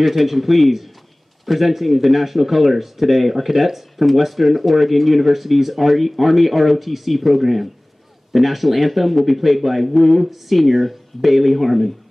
Your attention, please. Presenting the national colors today are cadets from Western Oregon University's Army ROTC program. The national anthem will be played by WOU senior Bailey Harmon.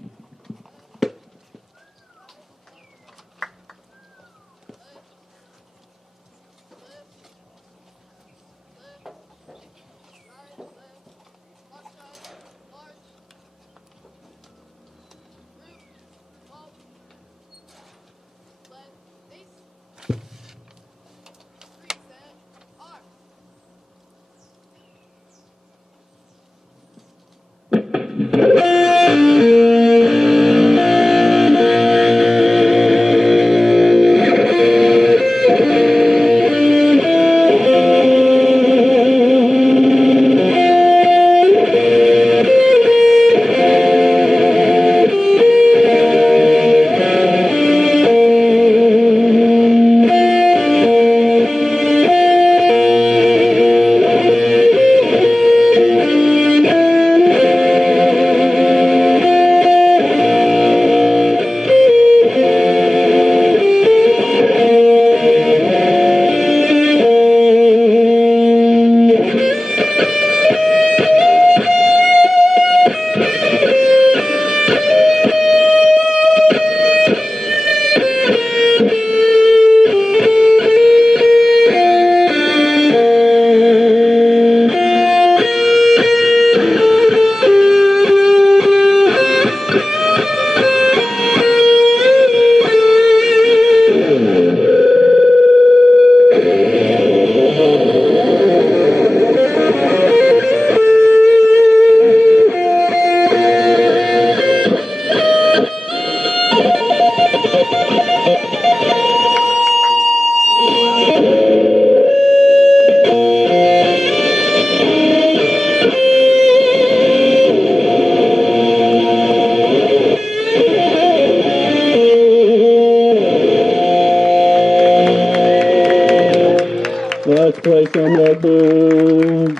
Let's play some rugby.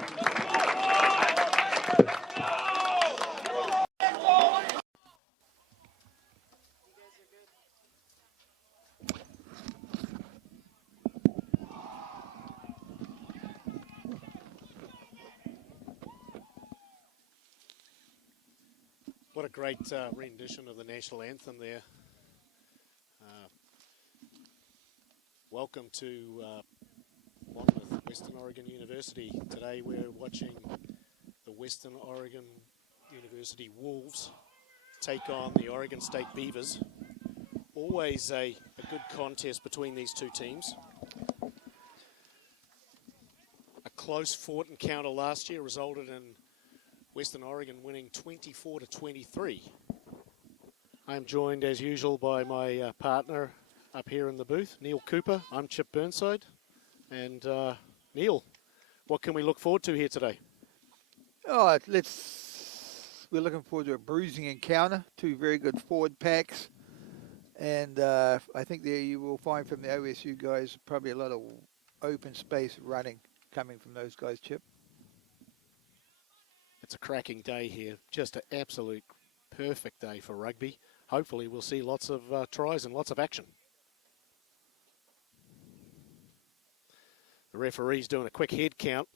What a great rendition of the national anthem there. Welcome to Monmouth, Western Oregon University. Today we're watching the Western Oregon University Wolves take on the Oregon State Beavers. Always a good contest between these two teams. A close fought encounter last year resulted in Western Oregon winning 24-23. I am joined as usual by my partner up here in the booth, Neil Cooper. I'm Chip Burnside. And Neil, what can we look forward to here today? Oh, we're looking forward to a bruising encounter. Two very good forward packs. And I think there you will find from the OSU guys probably a lot of open space running coming from those guys, Chip. It's a cracking day here. Just an absolute perfect day for rugby. Hopefully we'll see lots of tries and lots of action. The referee's doing a quick head count.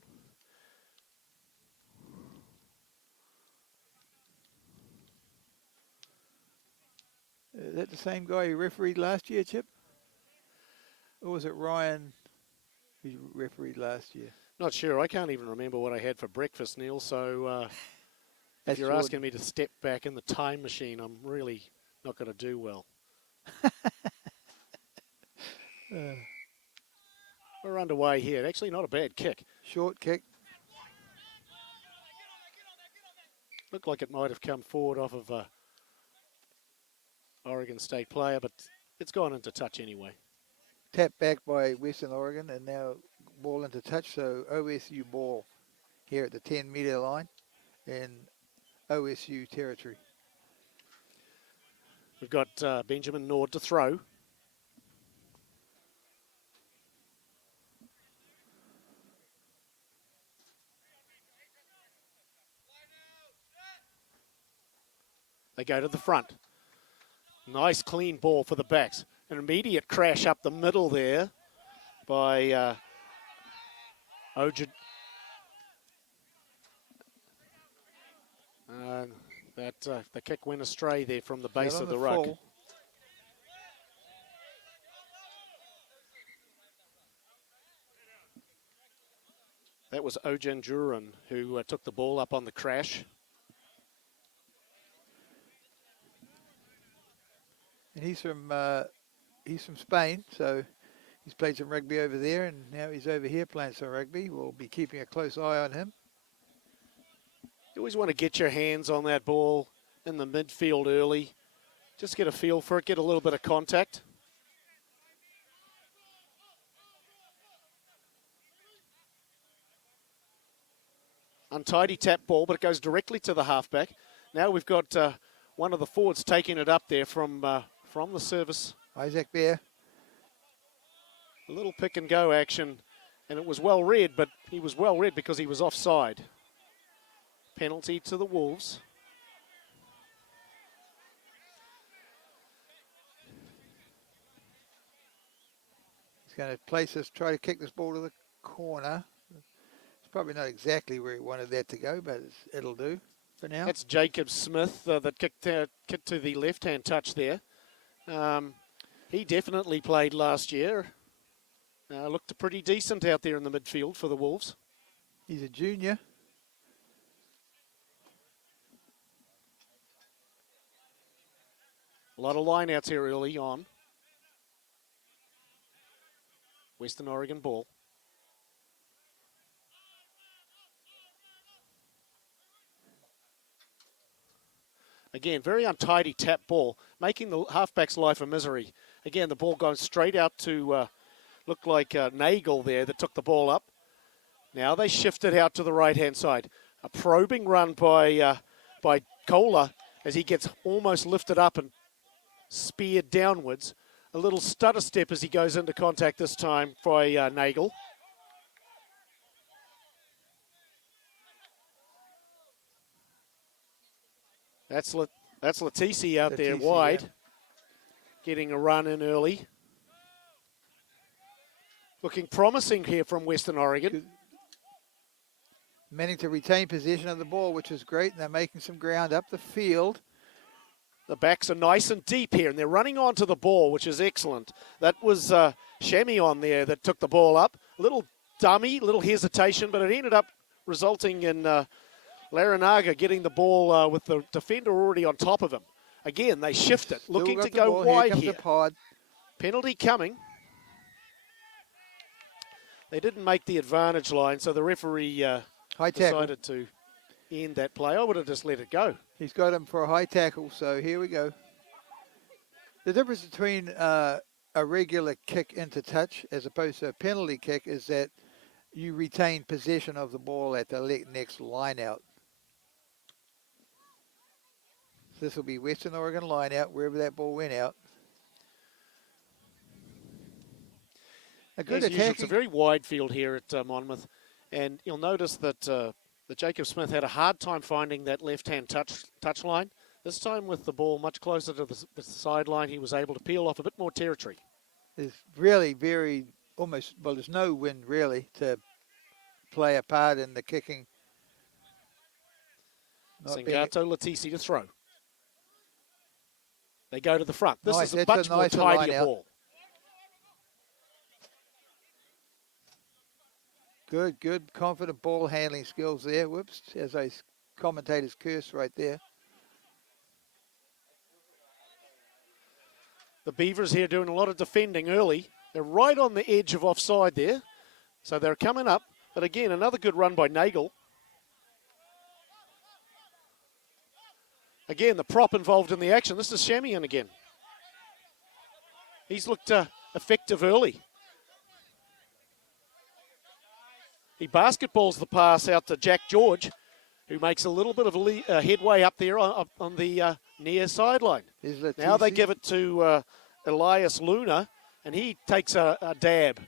Is that the same guy who refereed last year, Chip? Or was it Ryan who refereed last year? Not sure. I can't even remember what I had for breakfast, Neil. So if you're asking me to step back in the time machine, I'm really not going to do well. We're underway here. Actually, not a bad kick. Short kick. Looked like it might have come forward off of a Oregon State player, but it's gone into touch anyway. Tapped back by Western Oregon, and now ball into touch. So OSU ball here at the 10-meter line in OSU territory. We've got Benjamin Nord to throw. They go to the front. Nice clean ball for the backs. An immediate crash up the middle there by Ojed. The kick went astray there from the base of the ruck. Full. That was Ojan Juran who took the ball up on the crash. And he's from Spain, so he's played some rugby over there, and now he's over here playing some rugby. We'll be keeping a close eye on him. You always want to get your hands on that ball in the midfield early. Just get a feel for it, get a little bit of contact. Untidy tap ball, but it goes directly to the halfback. Now we've got one of the forwards taking it up there from the service. Isaac Bear. A little pick and go action, and it was well read, but he was well read because he was offside. Penalty to the Wolves. He's going to try to kick this ball to the corner. It's probably not exactly where he wanted that to go, but it'll do for now. That's Jacob Smith that kicked to the left-hand touch there. He definitely played last year. Looked pretty decent out there in the midfield for the Wolves. He's a junior. A lot of lineouts here early on. Western Oregon ball. Again, very untidy tap ball, making the halfback's life a misery. Again, the ball going straight out to look like Nagel there that took the ball up. Now they shift it out to the right-hand side. A probing run by Kohler as he gets almost lifted up and speared downwards. A little stutter step as he goes into contact this time by Nagel. That's Latisi out there wide, yeah. Getting a run in early. Looking promising here from Western Oregon. Managing to retain possession of the ball, which is great, and they're making some ground up the field. The backs are nice and deep here, and they're running onto the ball, which is excellent. That was Shemi on there that took the ball up. A little dummy, little hesitation, but it ended up resulting in Larinaga getting the ball with the defender already on top of him. Again, they shift it, looking to go wide here. Penalty coming. They didn't make the advantage line, so the referee decided to end that play. I would have just let it go. He's got him for a high tackle, so here we go. The difference between a regular kick into touch as opposed to a penalty kick is that you retain possession of the ball at the next line out. This will be Western Oregon line out, wherever that ball went out. A good attacking. It's a very wide field here at Monmouth, and you'll notice that Jacob Smith had a hard time finding that left-hand touch line. This time with the ball much closer to the sideline, he was able to peel off a bit more territory. There's really there's no wind really to play a part in the kicking. Sangato Latisi to throw. They go to the front. This is a much more tidier ball. Good, confident ball handling skills there. Whoops, as those commentators curse right there. The Beavers here doing a lot of defending early. They're right on the edge of offside there. So they're coming up. But again, another good run by Nagel. Again, the prop involved in the action. This is Shamian again. He's looked effective early. He basketballs the pass out to Jack George, who makes a little bit of a headway up there on the near sideline. Now they give it to Elias Luna, and he takes a dab.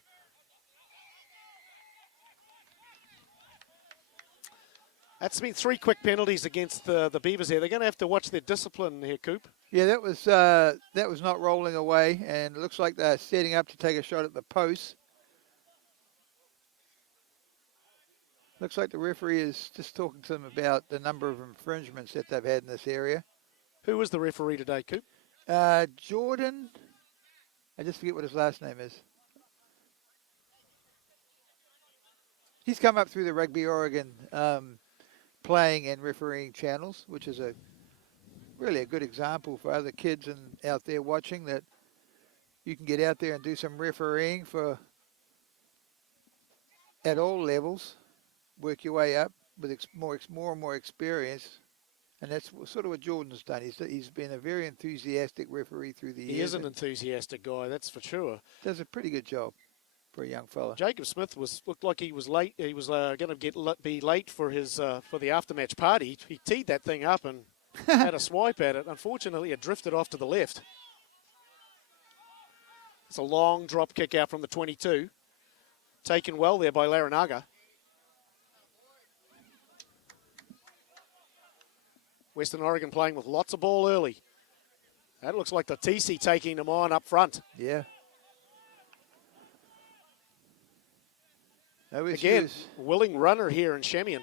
That's been 3 quick penalties against the Beavers here. They're going to have to watch their discipline here, Coop. Yeah, that was not rolling away, and it looks like they're setting up to take a shot at the post. Looks like the referee is just talking to them about the number of infringements that they've had in this area. Who was the referee today, Coop? Jordan, I just forget what his last name is. He's come up through the Rugby Oregon playing and refereeing channels, which is really a good example for other kids out there watching, that you can get out there and do some refereeing at all levels, work your way up with more and more experience. And that's sort of what Jordan's done. He's been a very enthusiastic referee through the years. He is an enthusiastic guy, that's for sure. Does a pretty good job for a young fella. Jacob Smith looked like he was late. He was going to be late for his for the aftermatch party. He teed that thing up and had a swipe at it. Unfortunately, it drifted off to the left. It's a long drop kick out from the 22. Taken well there by Larinaga. Western Oregon playing with lots of ball early. That looks like the TC taking them on up front. Yeah. Again, willing runner here in Shemian.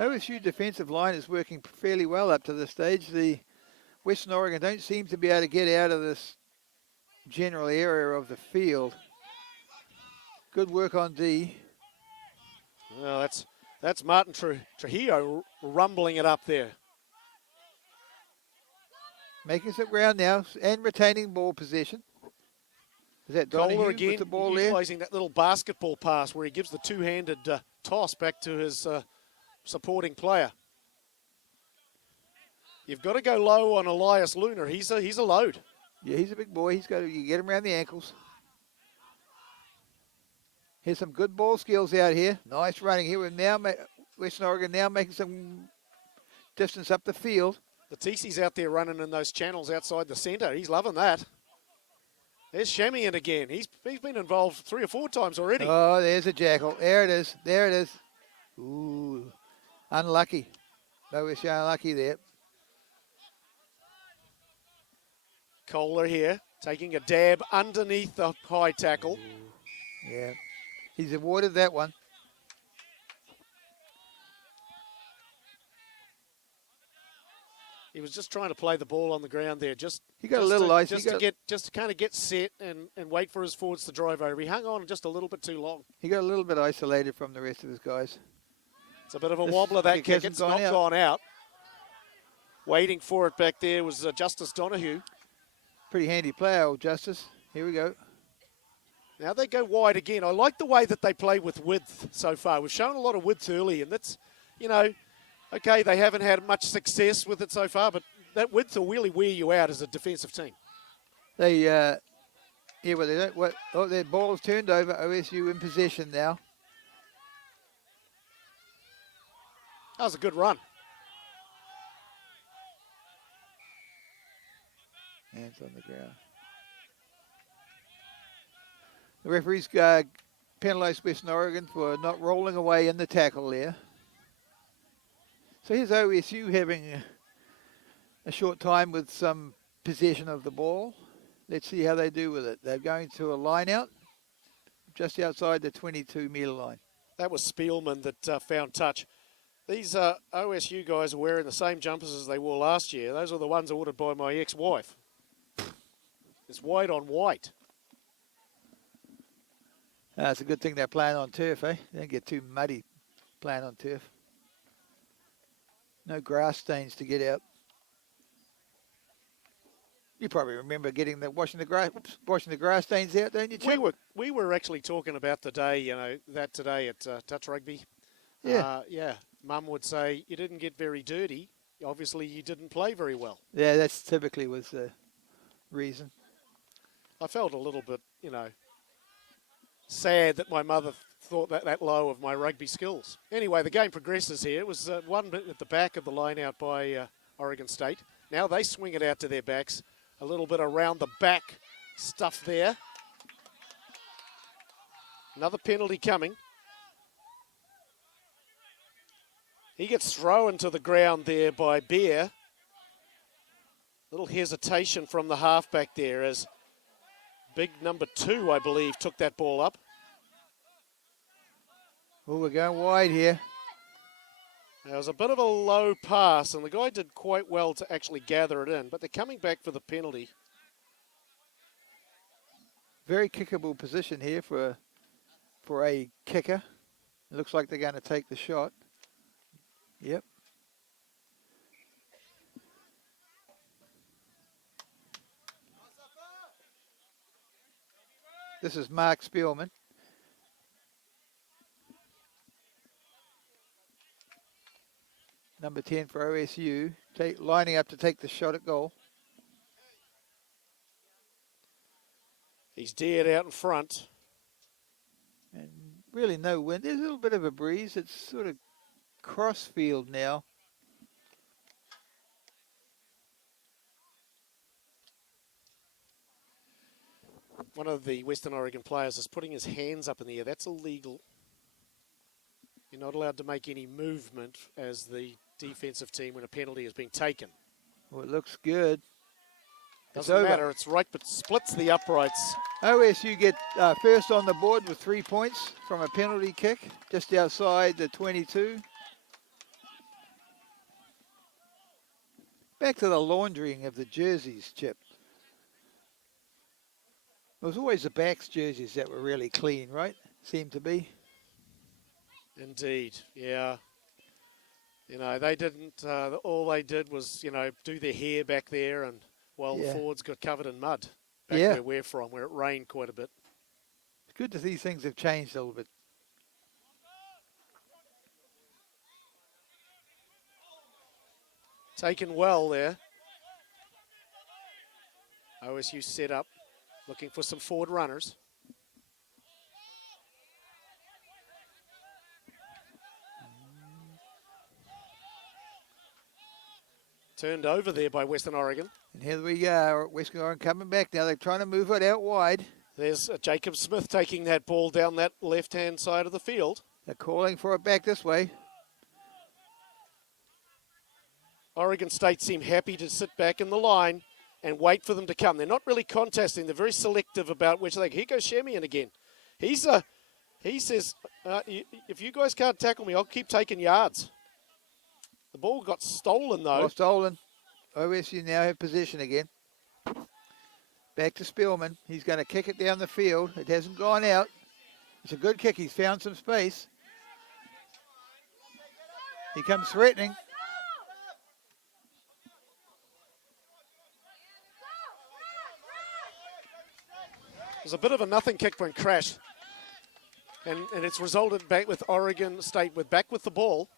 OSU defensive line is working fairly well up to this stage. The Western Oregon don't seem to be able to get out of this general area of the field. Good work on D. Well, that's Martin Trujillo rumbling it up there. Making some ground now and retaining ball possession. Is that Donahue Kohler again, with the ball there? utilizing that little basketball pass where he gives the two-handed toss back to his supporting player. You've got to go low on Elias Lunar. He's a load. Yeah, he's a big boy. You get him around the ankles. Here's some good ball skills out here. Nice running here. Western Oregon now making some distance up the field. The TC's out there running in those channels outside the centre. He's loving that. There's Shemian again. He's been involved 3 or 4 times already. Oh, there's a jackal. There it is. There it is. Ooh, unlucky. OSU unlucky there. Kohler here, taking a dab underneath the high tackle. Yeah, he's awarded that one. He was just trying to play the ball on the ground there. He got a little ice. Just to kind of get set and wait for his forwards to drive over. He hung on just a little bit too long. He got a little bit isolated from the rest of his guys. It's a bit of a wobbler, that kick. It's not gone out. Waiting for it back there was Justice Donahue. Pretty handy player, old Justice. Here we go. Now they go wide again. I like the way that they play with width so far. We've shown a lot of width early, and that's, okay, they haven't had much success with it so far, but that width will really wear you out as a defensive team. Their ball is turned over. OSU in possession now. That was a good run. Hands on the ground. The referees penalised Western Oregon for not rolling away in the tackle there. So here's OSU having a short time with some possession of the ball. Let's see how they do with it. They're going to a line out just outside the 22-metre line. That was Spielman that found touch. These OSU guys are wearing the same jumpers as they wore last year. Those are the ones ordered by my ex-wife. It's white on white. It's a good thing they're playing on turf, eh? They don't get too muddy playing on turf. No grass stains to get out. You probably remember washing the grass stains out, don't you, Chip? We were actually talking about today, that today at Touch Rugby. Yeah. Mum would say, you didn't get very dirty. Obviously, you didn't play very well. Yeah, that's typically was the reason. I felt a little bit, sad that my mother thought that low of my rugby skills. Anyway, the game progresses here. It was one bit at the back of the line out by Oregon State. Now they swing it out to their backs. A little bit around the back stuff there. Another penalty coming. He gets thrown to the ground there by Beer. Little hesitation from the halfback there as big number 2, I believe, took that ball up. Oh, we're going wide here. There was a bit of a low pass, and the guy did quite well to actually gather it in, but they're coming back for the penalty. Very kickable position here for a kicker. It looks like they're going to take the shot. Yep. This is Mark Spielman. Number 10 for OSU, lining up to take the shot at goal. He's dared out in front. And really no wind. There's a little bit of a breeze. It's sort of cross field now. One of the Western Oregon players is putting his hands up in the air. That's illegal. You're not allowed to make any movement as the defensive team when a penalty has been taken. Well, it looks good. Doesn't matter. It's right, but splits the uprights. OSU get first on the board with 3 points from a penalty kick just outside the 22. Back to the laundering of the jerseys, Chip. It was always the backs jerseys that were really clean, right? Seemed to be. Indeed, yeah. You know, they didn't, all they did was, you know, do their hair back there, and while the forwards got covered in mud back where we're from, where it rained quite a bit. It's good to see things have changed a little bit. Taken well there. OSU set up, looking for some forward runners. Turned over there by Western Oregon. And here we go, Western Oregon coming back now. They're trying to move it out wide. There's Jacob Smith taking that ball down that left-hand side of the field. They're calling for it back this way. Oregon State seem happy to sit back in the line and wait for them to come. They're not really contesting. They're very selective about which they. Here goes Shemian again. He says, if you guys can't tackle me, I'll keep taking yards. The ball got stolen, though. Ball stolen. OSU now have possession again. Back to Spielman. He's going to kick it down the field. It hasn't gone out. It's a good kick. He's found some space. He comes threatening. It was a bit of a nothing kick when crashed. And it's resulted back with Oregon State back with the ball.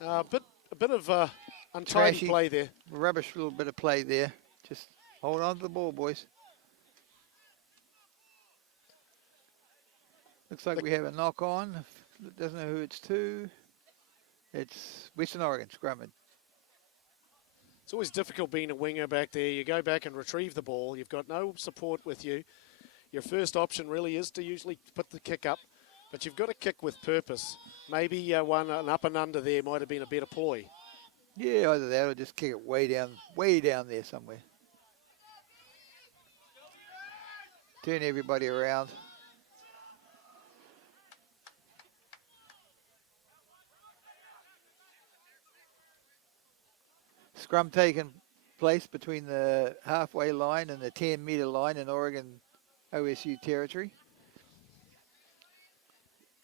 A bit of untidy play there. Rubbish little bit of play there. Just hold on to the ball, boys. Looks like we have a knock on. Doesn't know who it's to. It's Western Oregon scrumming. It's always difficult being a winger back there. You go back and retrieve the ball. You've got no support with you. Your first option really is to usually put the kick up, but you've got to kick with purpose. Maybe an up and under there might have been a better ploy. Yeah, either that or just kick it way down there somewhere. Turn everybody around. Scrum taking place between the halfway line and the 10-meter line in Oregon OSU territory.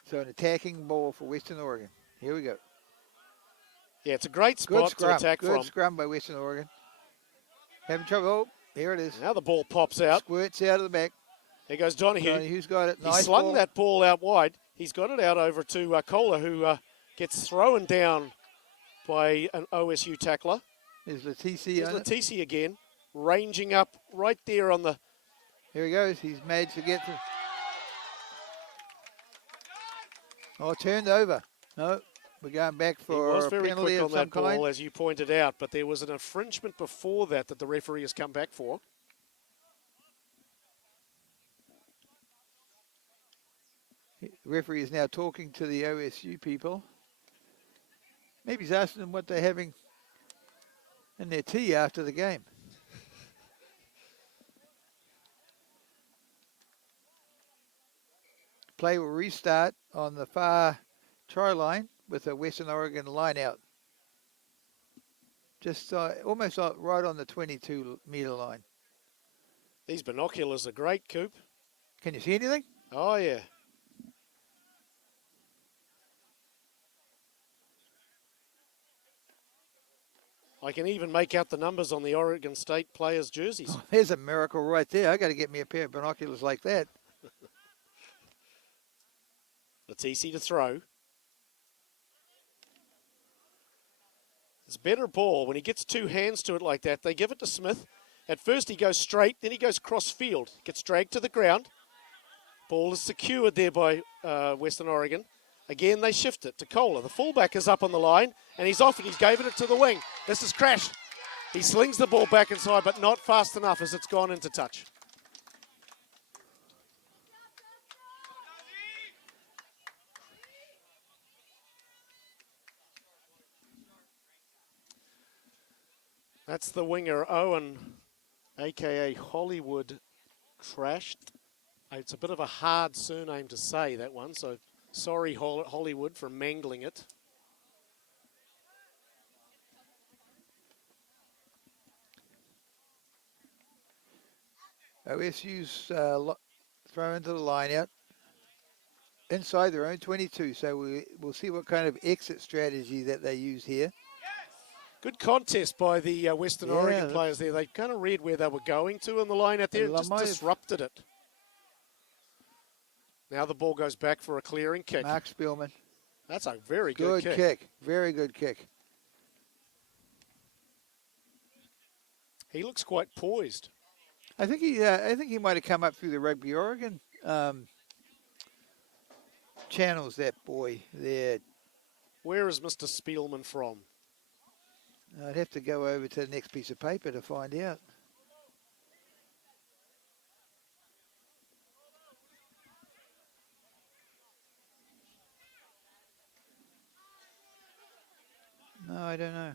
So an attacking ball for Western Oregon. Here we go. Yeah, it's a great spot to attack from. Good scrum by Western Oregon. Having trouble. Oh, here it is. Now the ball pops out. Squirts out of the back. There goes Donahue. Donahue's got it. Nice he slung ball. that ball out wide. He's got it out over to Kohler, who gets thrown down by an OSU tackler. There's Letici on it. Letici again, ranging up right there on the... Here he goes. He's managed to get through. Oh, turned over. No, we're going back for a penalty of some kind. Ball, as you pointed out, but there was an infringement before that the referee has come back for. The referee is now talking to the OSU people. Maybe he's asking them what they're having in their tea after the game. Play will restart on the far try line with a Western Oregon line out. Just almost right on the 22-meter line. These binoculars are great, Coop. Can you see anything? Oh, yeah. I can even make out the numbers on the Oregon State players' jerseys. Oh, there's a miracle right there. I got to get me a pair of binoculars like that. It's easy to throw. It's a better ball when he gets two hands to it like that. They give it to Smith. At first he goes straight, then he goes cross field. Gets dragged to the ground. Ball is secured there by Western Oregon. Again, they shift it to Kohler. The fullback is up on the line, and he's off, and he's given it to the wing. This is crashed. He slings the ball back inside, but not fast enough as it's gone into touch. That's the winger, Owen, a.k.a. Hollywood, crashed. It's a bit of a hard surname to say, that one, so sorry, Hollywood, for mangling it. OSU's throw into the line out inside their own 22, so we'll see what kind of exit strategy that they use here. Good contest by the Western Oregon players there. They kind of read where they were going to in the line out there and just disrupted it. Now the ball goes back for a clearing kick. Mark Spielman. That's a very good kick. Good kick. Very good kick. He looks quite poised. I think he might have come up through the Rugby Oregon channels, that boy there. Where is Mr. Spielman from? I'd have to go over to the next piece of paper to find out. No, I don't know.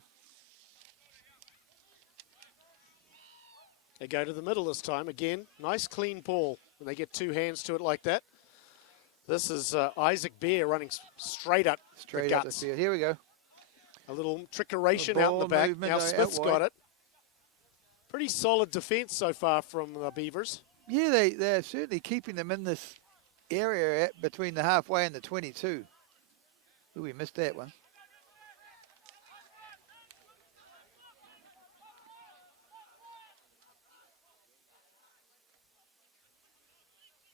They go to the middle this time. Again, nice clean ball when they get two hands to it like that. This is Isaac Bear running straight up the up the guts. field. Here we go. A little trickeration out in the back. Now Smith's got it. Pretty solid defence so far from the Beavers. Yeah, they're certainly keeping them in this area between the halfway and the 22. Ooh, we missed that one.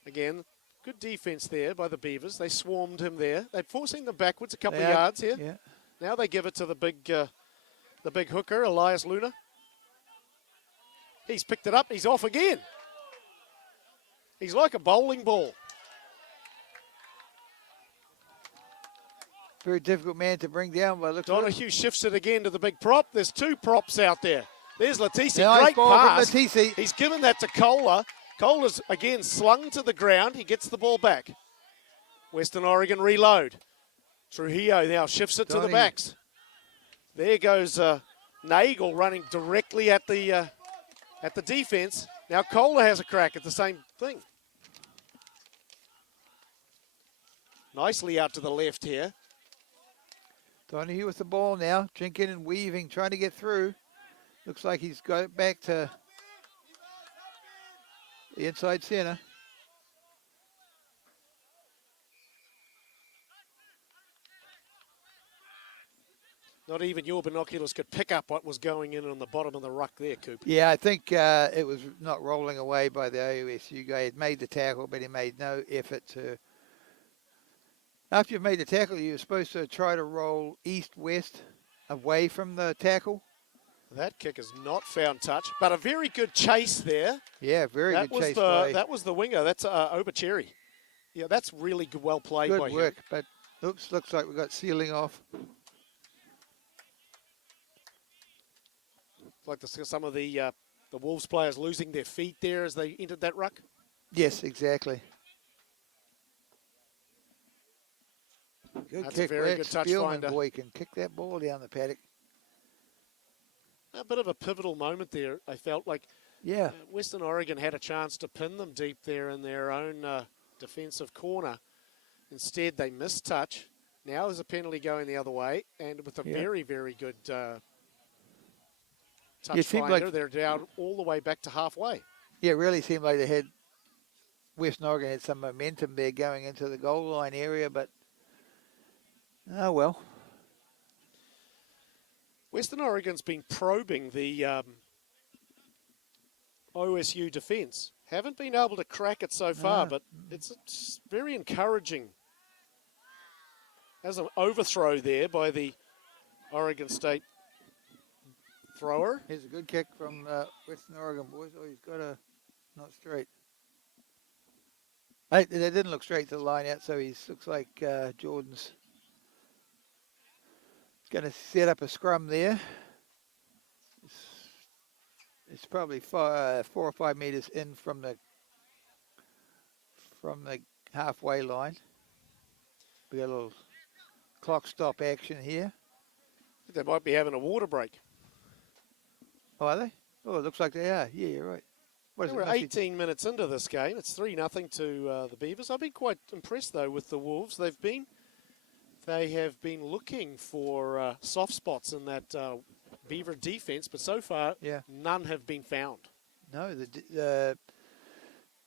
Again, good defence there by the Beavers. They swarmed him there. They're forcing them backwards a couple of yards here. Yeah. Now they give it to the big hooker, Elias Luna. He's picked it up. He's off again. He's like a bowling ball. Very difficult man to bring down by looks. Donahue shifts it again to the big prop. There's two props out there. There's Latisi. Nice Great ball pass. from Latisi. He's given that to Kohler. Kohler's again slung to the ground. He gets the ball back. Western Oregon reload. Trujillo now shifts it to the backs. There goes Nagel running directly at the defense. Now Kohler has a crack at the same thing. Nicely out to the left here. Donahue with the ball now, drinking and weaving, trying to get through. Looks like he's got it back to the inside center. Not even your binoculars could pick up what was going in on the bottom of the ruck there, Coop. Yeah, I think it was not rolling away by the OSU guy. He had made the tackle, but he made no effort to. After you've made the tackle, you're supposed to try to roll east-west away from the tackle. That kick has not found touch, but a very good chase there. Yeah, very good chase play. That was the winger. That's Obercherry. Yeah, that's really good, well played by him. Good work, but oops, looks like we got sealing off. Like some of the Wolves players losing their feet there as they entered that ruck. Yes, exactly. Good That's kick. a very good touch Spielman finder. boy can kick that ball down the paddock. a bit of a pivotal moment there. I felt like Yeah. Western Oregon had a chance to pin them deep there in their own defensive corner. Instead, they missed touch. Now there's a penalty going the other way, and with a very, very good touch It seemed finder, like, they're down all the way back to halfway. yeah, it really seemed like Western Oregon had some momentum there going into the goal line area, but oh well. Western Oregon's been probing the OSU defence. Haven't been able to crack it so far, but it's very encouraging. There's an overthrow there by the Oregon State thrower. Here's a good kick from Western Oregon, boys. Oh, he's got a not straight. They didn't look straight to the line out, so he looks like Jordan's going to set up a scrum there. It's probably 4 or 5 meters in from the halfway line. We got a little clock stop action here. They might be having a water break. Oh, are they? Oh, it looks like they are. Yeah, you're right. What is it? We're 18 minutes into this game. It's 3-0 to the Beavers. I've been quite impressed though with the Wolves. They have been looking for soft spots in that Beaver defense, but so far none have been found. No,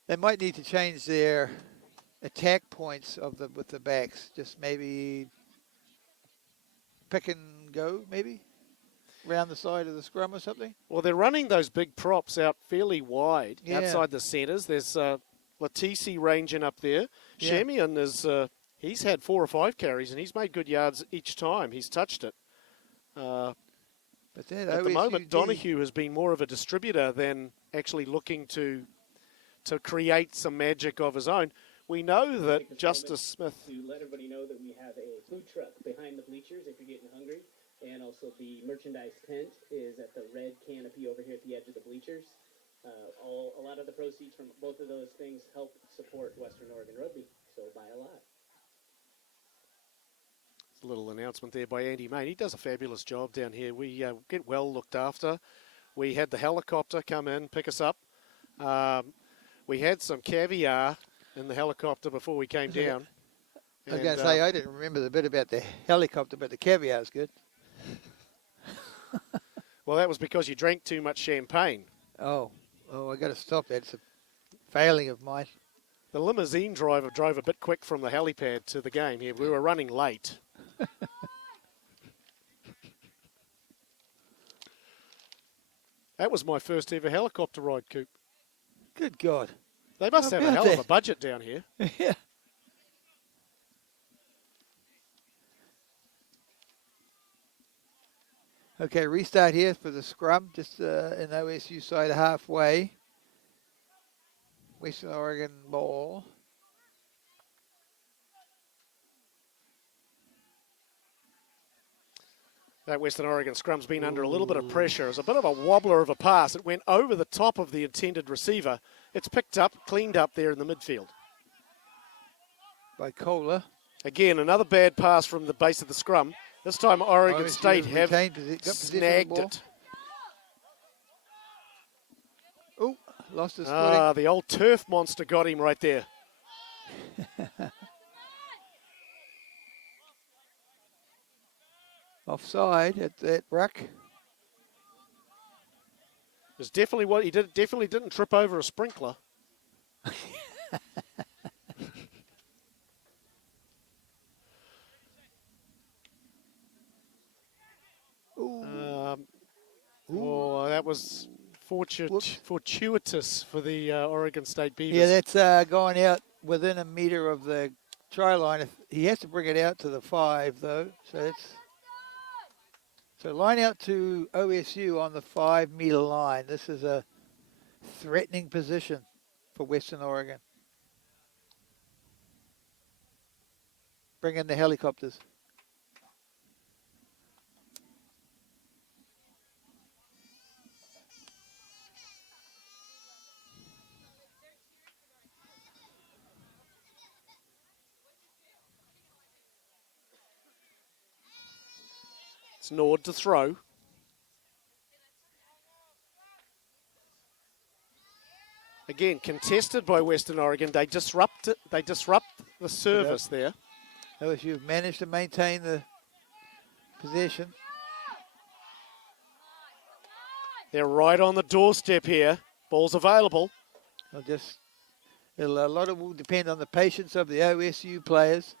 they might need to change their attack points with the backs. Just maybe pick and go, maybe round the side of the scrum or something. Well, they're running those big props out fairly wide outside the centres. There's Latisi ranging up there. Yeah. Shamian is he's had 4 or 5 carries and he's made good yards each time he's touched it. But at the moment, Donahue has been more of a distributor than actually looking to create some magic of his own. We know that Justice Smith... To let everybody know that we have a food truck behind the bleachers if you're getting hungry. And also the merchandise tent is at the red canopy over here at the edge of the bleachers. A lot of the proceeds from both of those things help support Western Oregon Rugby, so buy a lot. A little announcement there by Andy Main. He does a fabulous job down here. We get well looked after. We had the helicopter come in, pick us up. We had some caviar in the helicopter before we came down. I was going to say, I didn't remember the bit about the helicopter, but the caviar is good. Well, that was because you drank too much champagne. Oh, I got to stop that. It's a failing of mine. The limousine driver drove a bit quick from the helipad to the game here. We were running late. That was my first ever helicopter ride, Coop. Good God. They must have a hell of a budget down here. Yeah. Okay, restart here for the scrum, just in OSU side halfway. Western Oregon ball. That Western Oregon scrum's been under a little bit of pressure. It was a bit of a wobbler of a pass. It went over the top of the intended receiver. It's picked up, cleaned up there in the midfield. By Kohler. Again, another bad pass from the base of the scrum. This time Oregon State have snagged it. Oh, lost his footing. The old turf monster got him right there. Offside at that ruck. It's definitely what he did. Definitely didn't trip over a sprinkler. That was fortuitous for the Oregon State Beavers. Yeah, that's going out within a metre of the try line. He has to bring it out to the 5, though. So line out to OSU on the 5 metre line. This is a threatening position for Western Oregon. Bring in the helicopters. Nord to throw. again, contested by Western Oregon. They disrupt it. They disrupt the service there. OSU have managed to maintain the possession. They're right on the doorstep here. Ball's available. A lot of will depend on the patience of the OSU players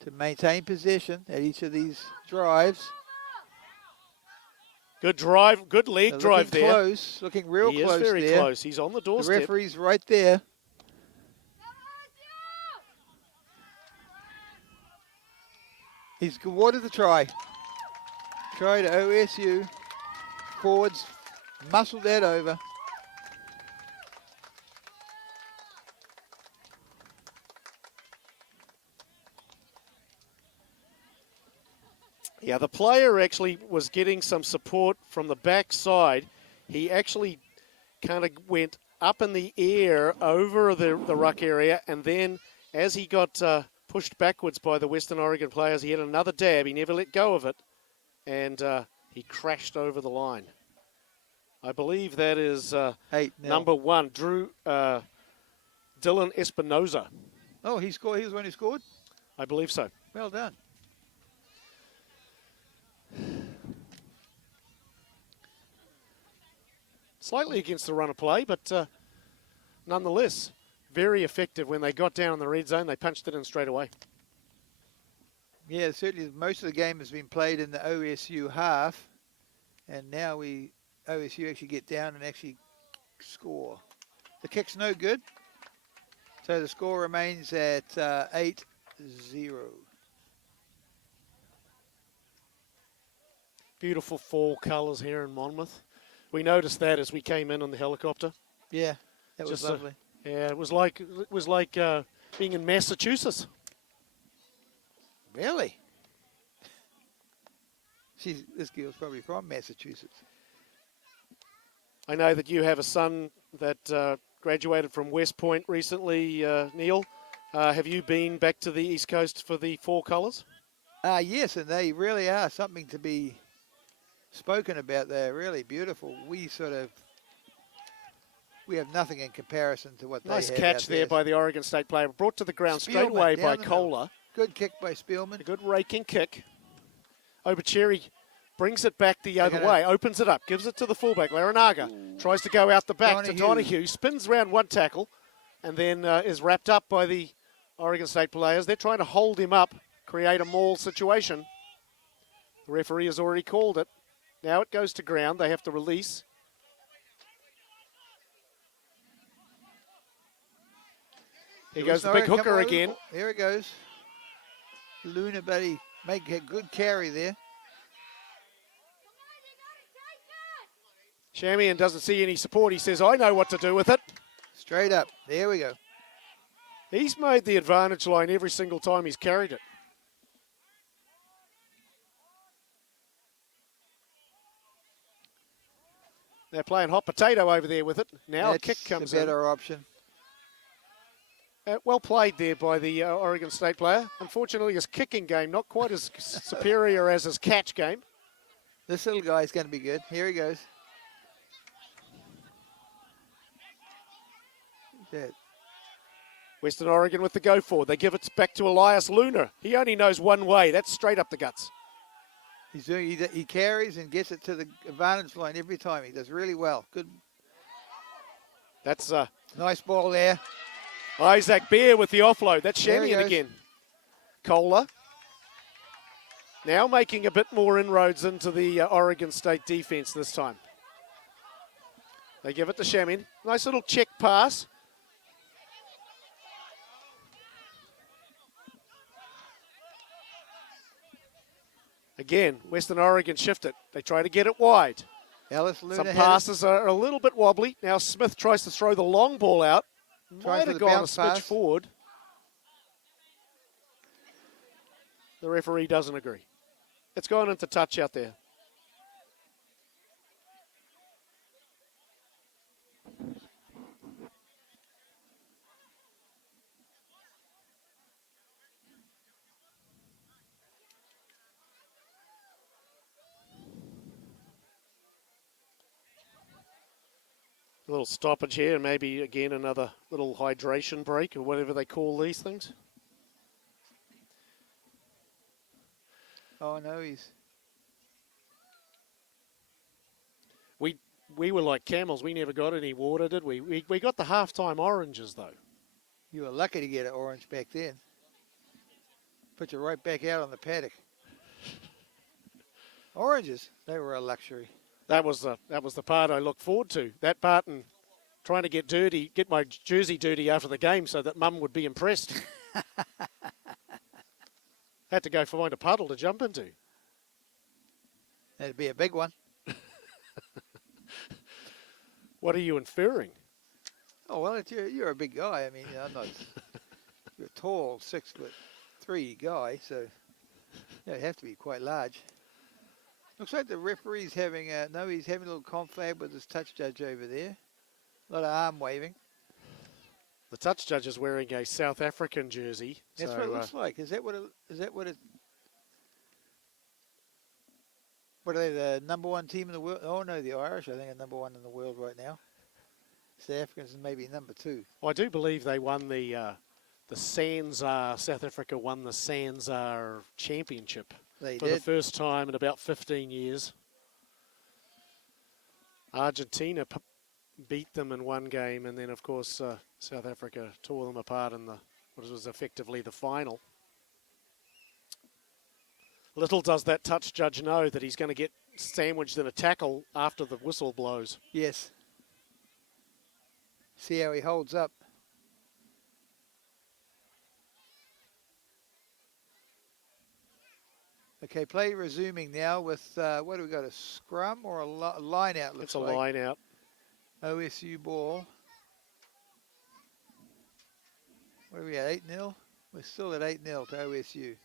to maintain possession at each of these drives. Good drive, good leg They're drive looking there. close, looking real he close is very there. close. He's on the The doorstep. referee's right there. He's awarded the try. Try to OSU. Forwards muscled that over. Yeah, the player actually was getting some support from the backside. He actually kind of went up in the air over the ruck area, and then as he got pushed backwards by the Western Oregon players, he had another dab. He never let go of it, and he crashed over the line. I believe that is number 1, Dylan Espinoza. Oh, he scored. He was the one who scored? I believe so. Well done. Slightly against the run of play, but nonetheless, very effective. When they got down in the red zone, they punched it in straight away. Yeah, certainly most of the game has been played in the OSU half, and now OSU actually get down and actually score. The kick's no good, so the score remains at 8-0. Beautiful fall colours here in Monmouth. We noticed that as we came in on the helicopter. Yeah, that was lovely. Yeah, it was like being in Massachusetts. Really? This girl's probably from Massachusetts. I know that you have a son that graduated from West Point recently, Neil. Have you been back to the East Coast for the fall colours? Yes, and they really are something to be spoken about. They're really beautiful. We have nothing in comparison to what they have. Nice catch there by the Oregon State player. Brought to the ground straight away by Kohler. Good kick by Spielman. A good raking kick. Obucheri brings it back the other way, opens it up, gives it to the fullback. Larinaga tries to go out the back to Donahue, spins around one tackle, and then is wrapped up by the Oregon State players. They're trying to hold him up, create a maul situation. The referee has already called it. Now it goes to ground. They have to release. Here goes the big hooker again. There it goes. Luna, buddy, make a good carry there. Shamian doesn't see any support. He says, I know what to do with it. Straight up. There we go. He's made the advantage line every single time he's carried it. They're playing hot potato over there with it. Now a kick comes in. That's a better option. Well played there by the Oregon State player. Unfortunately, his kicking game not quite as superior as his catch game. This little guy's going to be good. Here he goes. That. Western Oregon with the go forward. They give it back to Elias Luna. He only knows one way. That's straight up the guts. He carries and gets it to the advantage line every time. He does really well. Good. That's nice ball there. Isaac Beer with the offload. That's Shamian again. Kohler now making a bit more inroads into the Oregon State defense this time. They give it to Shamian. Nice little check pass. Again, Western Oregon shifted. They try to get it wide. Some passes are a little bit wobbly. Now Smith tries to throw the long ball out. Might have gone a switch forward. The referee doesn't agree. It's gone into touch out there. A little stoppage here, and maybe again another little hydration break or whatever they call these things. Oh no, he's. We were like camels. We never got any water, did we? We got the halftime oranges though. You were lucky to get an orange back then. Put you right back out on the paddock. Oranges, they were a luxury. That was the part I looked forward to. That part and trying to get my jersey dirty after the game so that Mum would be impressed. Had to go find a puddle to jump into. That'd be a big one. What are you inferring? Oh, well, you're a big guy. I mean, I'm not. You're a tall, 6'3" guy, so you have to be quite large. Looks like the referee's having he's having a little confab with his touch judge over there. A lot of arm waving. The touch judge is wearing a South African jersey. That's so, what it looks like. Is that what it? What are they, the number one team in the world? Oh no, the Irish, I think, are number one in the world right now. South Africans maybe number two. Well, I do believe they won the Sanzar. South Africa won the Sanzar Championship for the first time in about 15 years. Argentina beat them in one game, and then of course South Africa tore them apart in what was effectively the final. Little does that touch judge know that he's going to get sandwiched in a tackle after the whistle blows. Yes. See how he holds up. Okay, play resuming now with, what do we got, a scrum or a line out? It's a line out. OSU ball. What are we at, 8-0? We're still at 8-0 to OSU.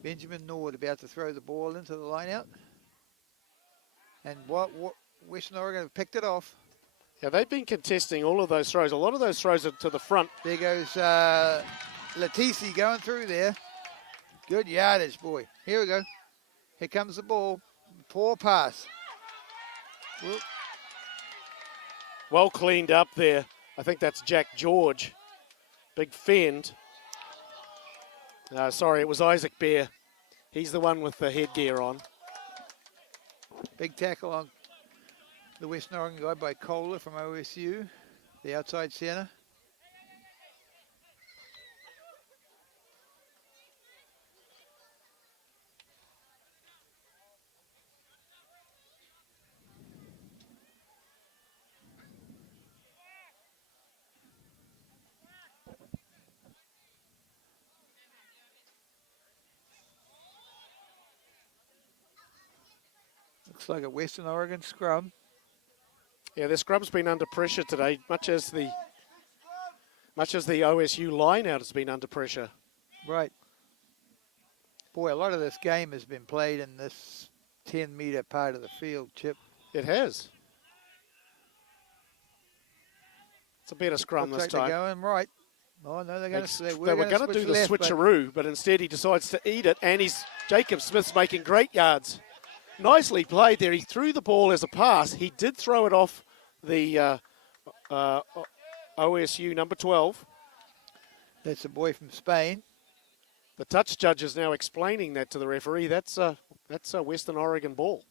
Benjamin Nord about to throw the ball into the line out. And what Western Oregon have picked it off. Yeah, they've been contesting all of those throws. A lot of those throws are to the front. There goes Latisi going through there. Good yardage, boy. Here we go. Here comes the ball. Poor pass. Whoop. Well cleaned up there. I think that's Jack George. Big fend. Sorry, it was Isaac Bear. He's the one with the headgear on. Big tackle on the Western Oregon guy by Kohler from OSU, the outside center. Looks like a Western Oregon scrum. Yeah, their scrum's been under pressure today, much as the OSU line-out has been under pressure. Right. Boy, a lot of this game has been played in this 10-meter part of the field, Chip. It has. It's a better scrum Looks this like time. They're going right. Oh no, they were going to do the switcheroo, but instead he decides to eat it, and Jacob Smith's making great yards. Nicely played there. He threw the ball as a pass. He did throw it off the OSU number 12. That's a boy from Spain. The touch judge is now explaining that to the referee. That's a Western Oregon ball.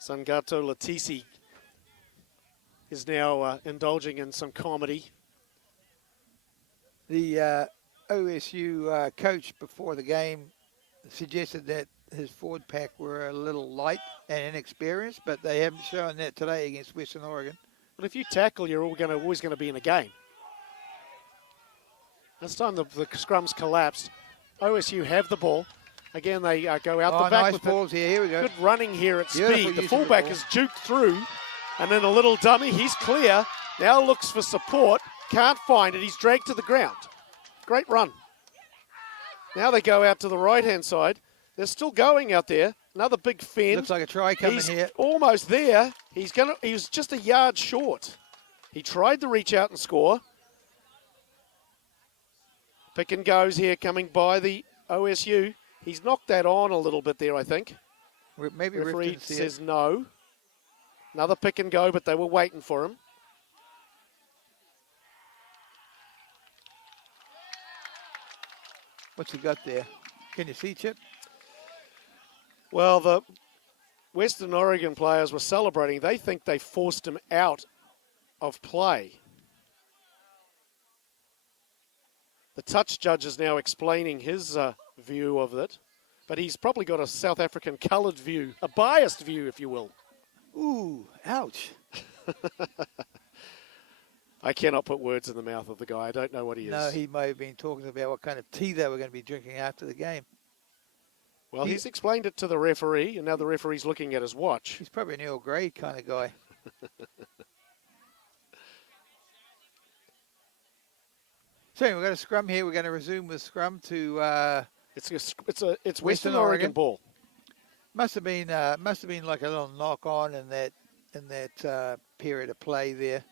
Sangato Latisi is now indulging in some comedy. The OSU coach before the game suggested that his forward pack were a little light and inexperienced, but they haven't shown that today against Western Oregon. But if you tackle, you're always going to be in a game. This time the scrums collapsed. OSU have the ball. Again, they go out the back nice with balls here. Here we go. Good running here at Beautiful speed. The use of fullback the ball. is juked through, and then a little dummy. He's clear. Now looks for support. Can't find it. He's dragged to the ground. Great run. Now they go out to the right-hand side. They're still going out there. Another big fend. Looks like a try coming He's here. almost there. He was just a yard short. He tried to reach out and score. Pick and goes here coming by the OSU. He's knocked that on a little bit there, I think. Maybe Referee says no. Another pick and go, but they were waiting for him. What's he got there? Can you see, Chip? Well, the Western Oregon players were celebrating. They think they forced him out of play. The touch judge is now explaining his view of it, but he's probably got a South African coloured view, a biased view, if you will. Ooh, ouch. I cannot put words in the mouth of the guy. I don't know what he is. No, he may have been talking about what kind of tea they were going to be drinking after the game. Well, he's explained it to the referee, and now the referee's looking at his watch. He's probably an Earl Grey kind of guy. So we've got a scrum here. We're going to resume with scrum to It's Western Oregon ball. Must have been like a little knock on in that period of play there.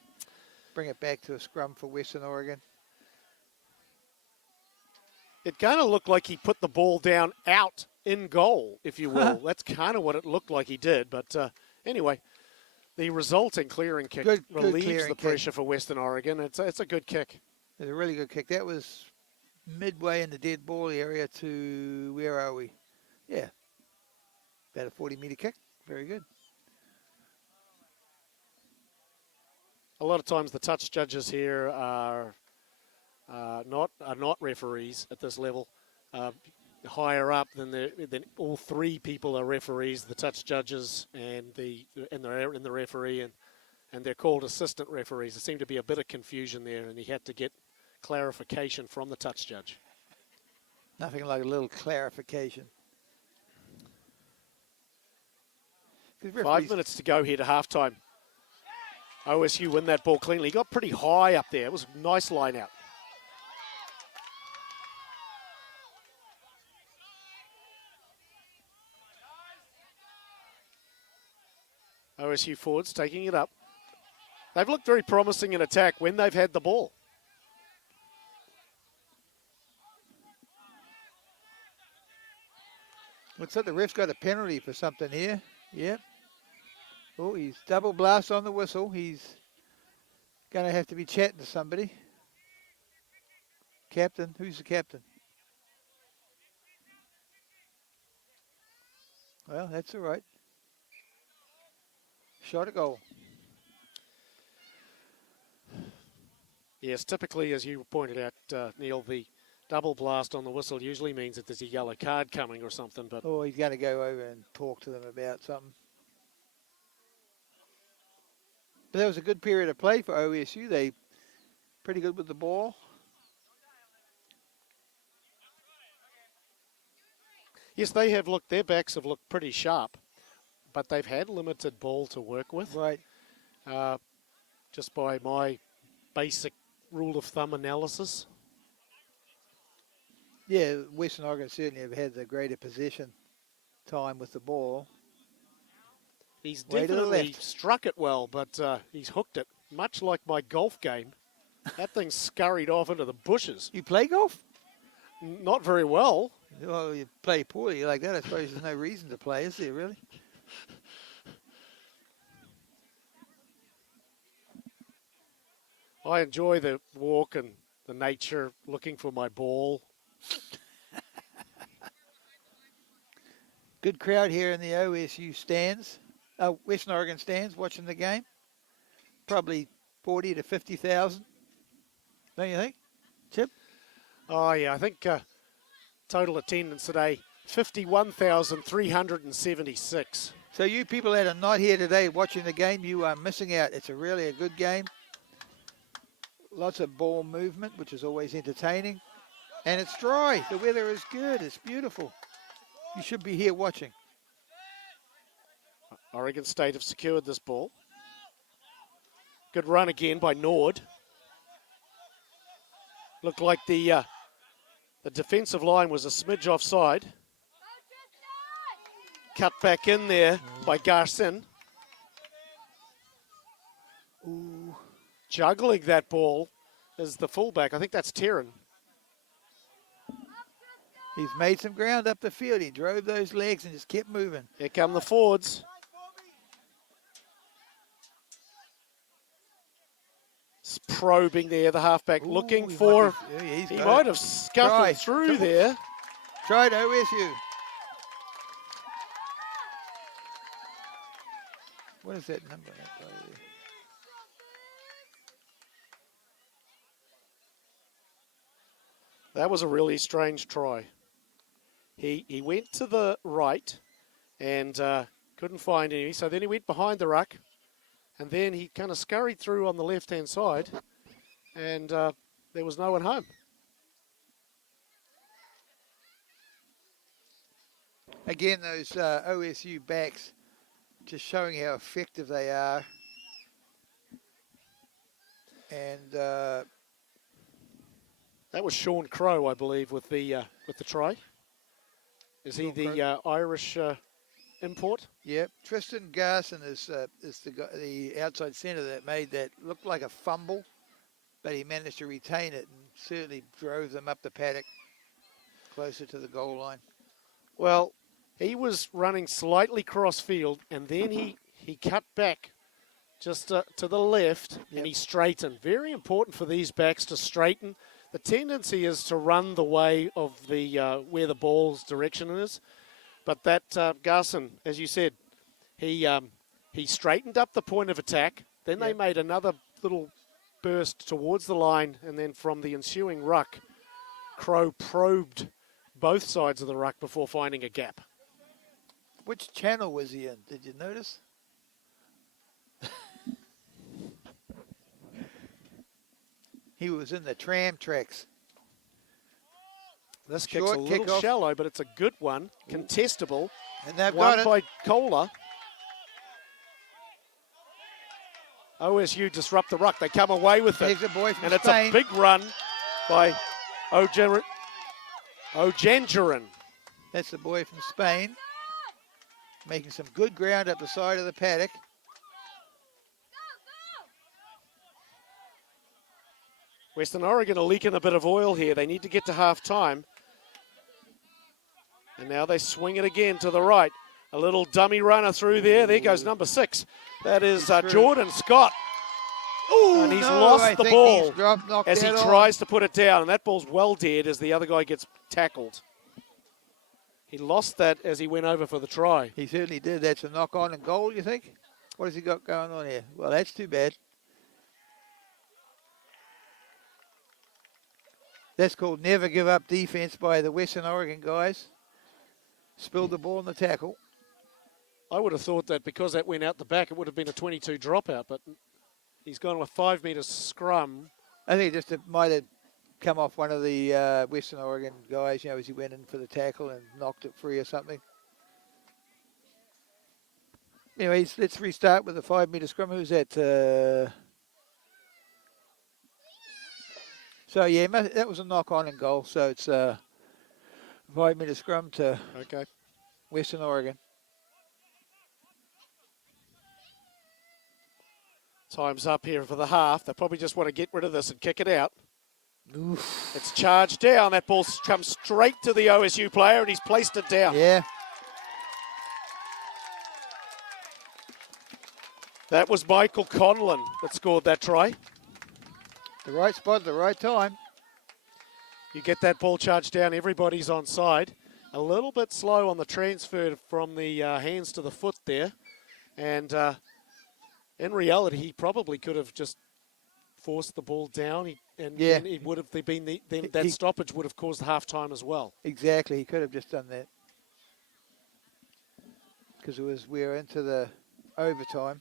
Bring it back to a scrum for Western Oregon. It kind of looked like he put the ball down out in goal, if you will. That's kind of what it looked like he did. But anyway, the resulting clearing kick relieves the pressure for Western Oregon. It's a good kick. It's a really good kick. That was midway in the dead ball area to, where are we? Yeah, about a 40-meter kick. Very good. A lot of times the touch judges here are not referees at this level. Higher up than all three people are referees: the touch judges and the referee, and they're called assistant referees. There seemed to be a bit of confusion there, and he had to get clarification from the touch judge. Nothing like a little clarification. 5 minutes to go here to halftime. OSU win that ball cleanly. He got pretty high up there. It was a nice line out. OSU forwards taking it up. They've looked very promising in attack when they've had the ball. Looks like the ref's got a penalty for something here. Yep. Oh, he's double blast on the whistle. He's going to have to be chatting to somebody. Captain, who's the captain? Well, that's all right. Shot a goal. Yes, typically, as you pointed out, Neil, the double blast on the whistle usually means that there's a yellow card coming or something. But oh, he's going to go over and talk to them about something. But that was a good period of play for OSU. They pretty good with the ball. Yes, they have looked, their backs have looked pretty sharp, but they've had limited ball to work with. Right. Just by my basic rule of thumb analysis. Yeah, Western Oregon certainly have had the greater possession time with the ball. He's definitely struck it well, but he's hooked it, much like my golf game. That thing scurried off into the bushes. You play golf? Not very well. Well, you play poorly like that. I suppose there's no reason to play, is there, really? I enjoy the walk and the nature, looking for my ball. Good crowd here in the OSU stands. Western Oregon stands watching the game. Probably 40 to 50,000. Don't you think, Chip? Oh, yeah. I think total attendance today, 51,376. So you people that are not here today watching the game, you are missing out. It's really a good game. Lots of ball movement, which is always entertaining. And it's dry. The weather is good. It's beautiful. You should be here watching. Oregon State have secured this ball. Good run again by Nord. Looked like the The defensive line was a smidge offside. Cut back in there by Garson. Ooh. Juggling that ball is the fullback. I think that's Terran. He's made some ground up the field. He drove those legs and just kept moving. Here come the forwards. Probing there, the halfback, looking for... He might have scuttled through there. Tried OSU. What is that number? That was a really strange try. He went to the right and couldn't find any, so then he went behind the ruck, and then he kind of scurried through on the left-hand side, and there was no one home. Again, those OSU backs just showing how effective they are. And that was Sean Crowe, I believe, with the try. Is he the Irish import? Yep. Tristan Garson is the outside centre that made that look like a fumble, but he managed to retain it and certainly drove them up the paddock closer to the goal line. Well, he was running slightly cross field, and then he cut back just to the left, and he straightened. Very important for these backs to straighten. The tendency is to run the way of the where the ball's direction is, but that Garson, as you said, he straightened up the point of attack. Then they made another little burst towards the line, and then from the ensuing ruck, Crowe probed both sides of the ruck before finding a gap. Which channel was he in? Did you notice? He was in the tram tracks. This kick's a little shallow, but it's a good one. Contestable. And they've won got it. by Kohler. OSU disrupt the ruck. They come away with it. Here's a boy from and Spain. It's a big run by Ojanjaran. That's the boy from Spain. Making some good ground up the side of the paddock. Western Oregon are leaking a bit of oil here. They need to get to half-time. And now they swing it again to the right. A little dummy runner through there. There goes number 6. That is Jordan Scott. Ooh, and he's lost the ball as he tries to put it down. And that ball's well dead as the other guy gets tackled. He lost that as he went over for the try. He certainly did. That's a knock-on and goal, you think? What has he got going on here? Well, that's too bad. That's called never give up defense by the Western Oregon guys. Spilled the ball in the tackle. I would have thought that because that went out the back, it would have been a 22 dropout, but he's gone with 5 metre scrum. I think it just might have come off one of the Western Oregon guys, as he went in for the tackle and knocked it free or something. Anyways, let's restart with the 5 metre scrum. Who's that? So, yeah, that was a knock-on and goal. So it's a 5 metre scrum to Western Oregon. Time's up here for the half. They probably just want to get rid of this and kick it out. Oof. It's charged down. That ball comes straight to the OSU player, and he's placed it down. Yeah. That was Michael Conlon that scored that try. The right spot, the right time. You get that ball charged down, everybody's on side. A little bit slow on the transfer from the hands to the foot there. And in reality, he probably could have just forced the ball down. And it would have been that stoppage would have caused halftime as well. Exactly, he could have just done that. Because we were into the overtime.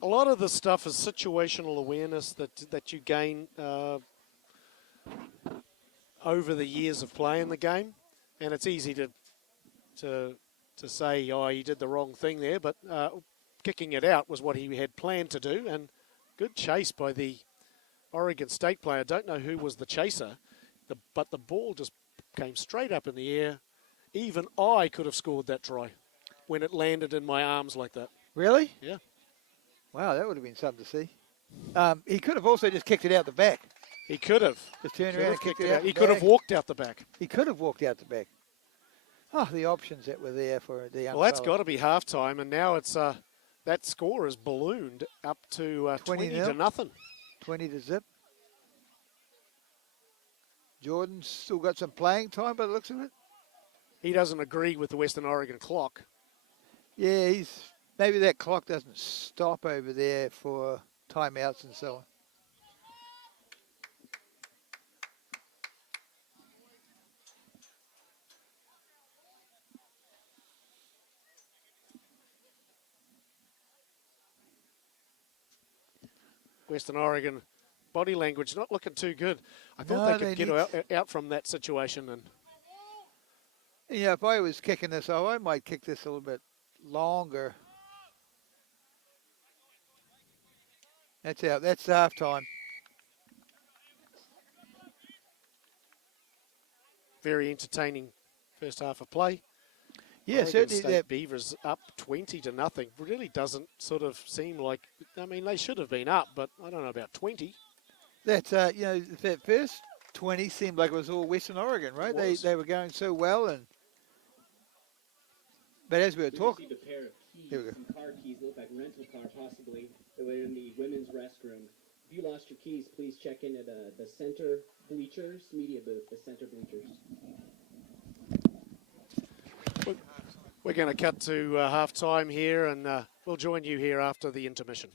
A lot of the stuff is situational awareness that you gain over the years of playing the game, and it's easy to say, oh, he did the wrong thing there, but kicking it out was what he had planned to do, and good chase by the Oregon State player. I don't know who was the chaser. But the ball just came straight up in the air. Even I could have scored that try when it landed in my arms like that. Really? Yeah. Wow, that would have been something to see. He could have also just kicked it out the back. He could have. Just turned Could around have and kicked kicked it out He the could have back. walked out the back. He could have walked out the back. Oh, the options that were there for the young Well, that's fella. got to be halftime, and now it's that score has ballooned up to 20 to nothing. 20 to zip. Jordan's still got some playing time by the looks of it. He doesn't agree with the Western Oregon clock. Yeah, maybe that clock doesn't stop over there for timeouts and so on. Western Oregon body language not looking too good. I thought No, they could get out from that situation. And Yeah, if I was kicking this off, I might kick this a little bit longer. That's out. That's halftime. very entertaining first half of play. Yeah, Oregon certainly State that. Beavers up 20 to nothing. Really doesn't sort of seem like, I mean, they should have been up, but I don't know about 20. That that first 20 seemed like it was all Western Oregon, right? They were going so well, but as we were talking, received a pair of keys, here we go. some car keys, look like rental car possibly. They were in the women's restroom. If you lost your keys, please check in at the center bleachers, media booth, the center bleachers. We're going to cut to half-time here, and we'll join you here after the intermission.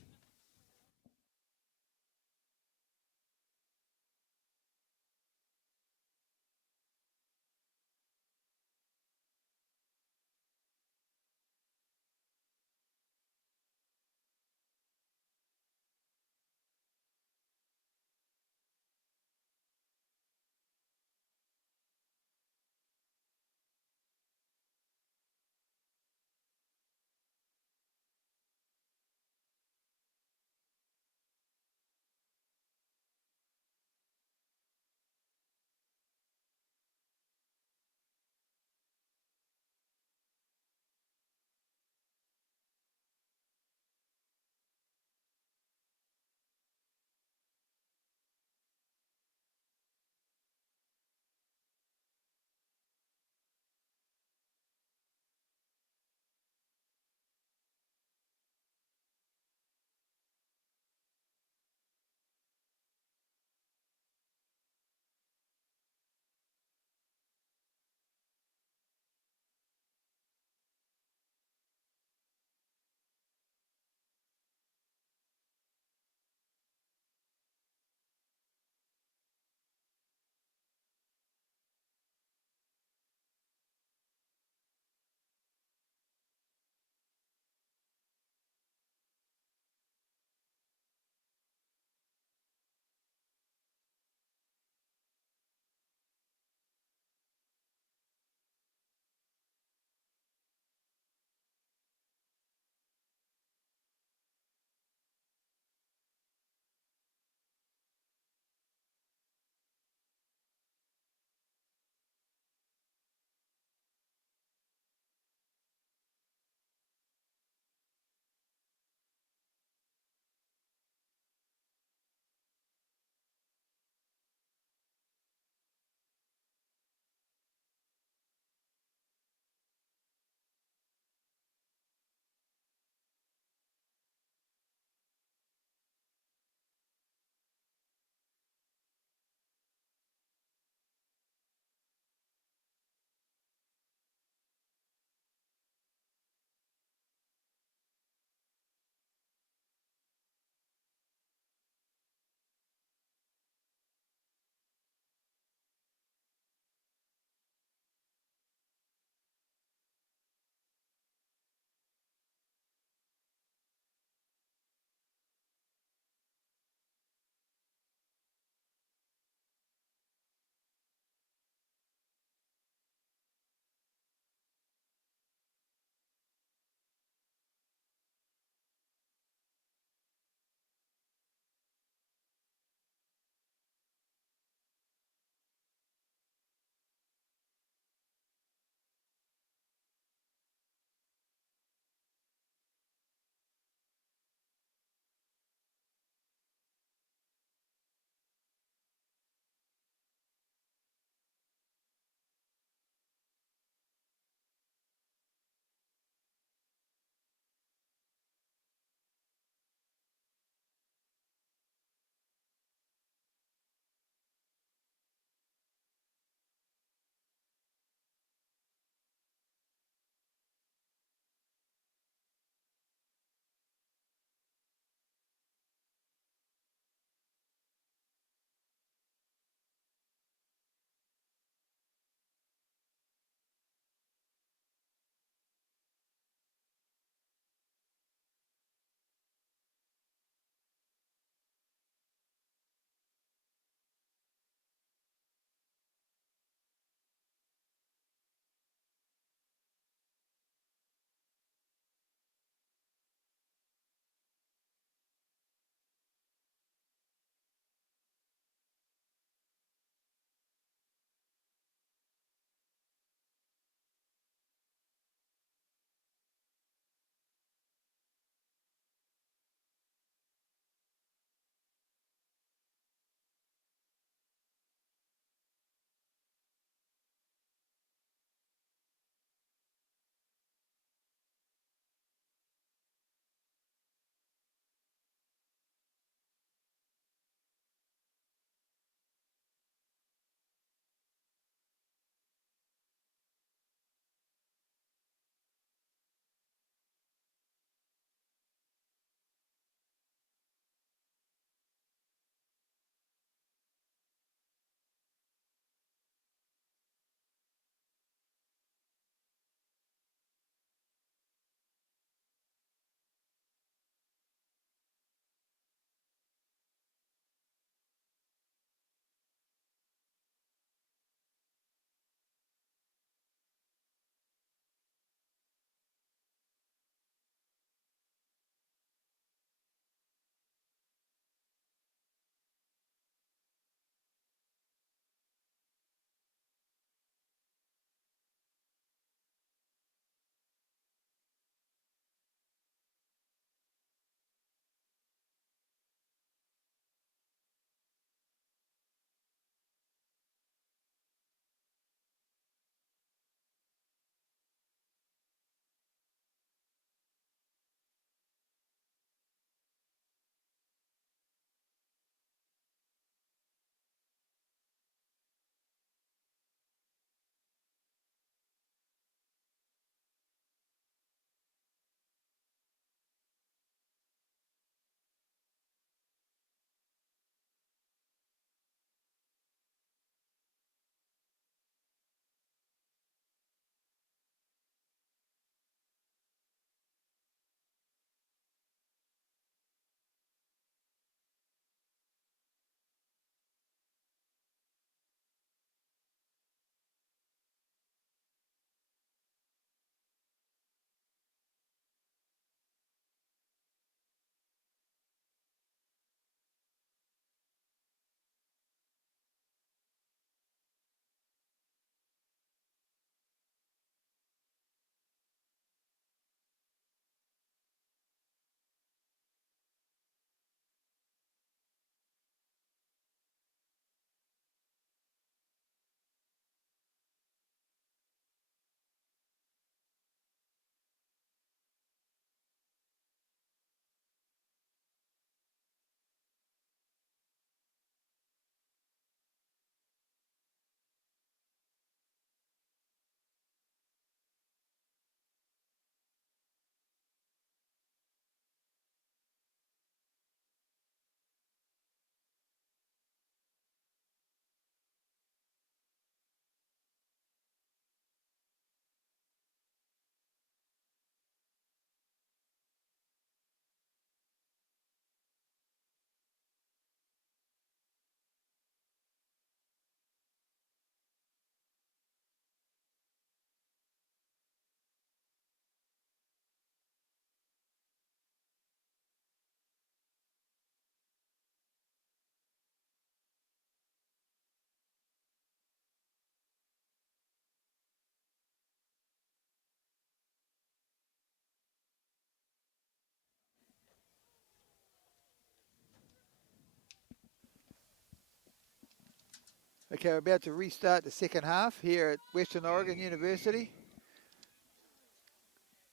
Okay, we're about to restart the second half here at Western Oregon University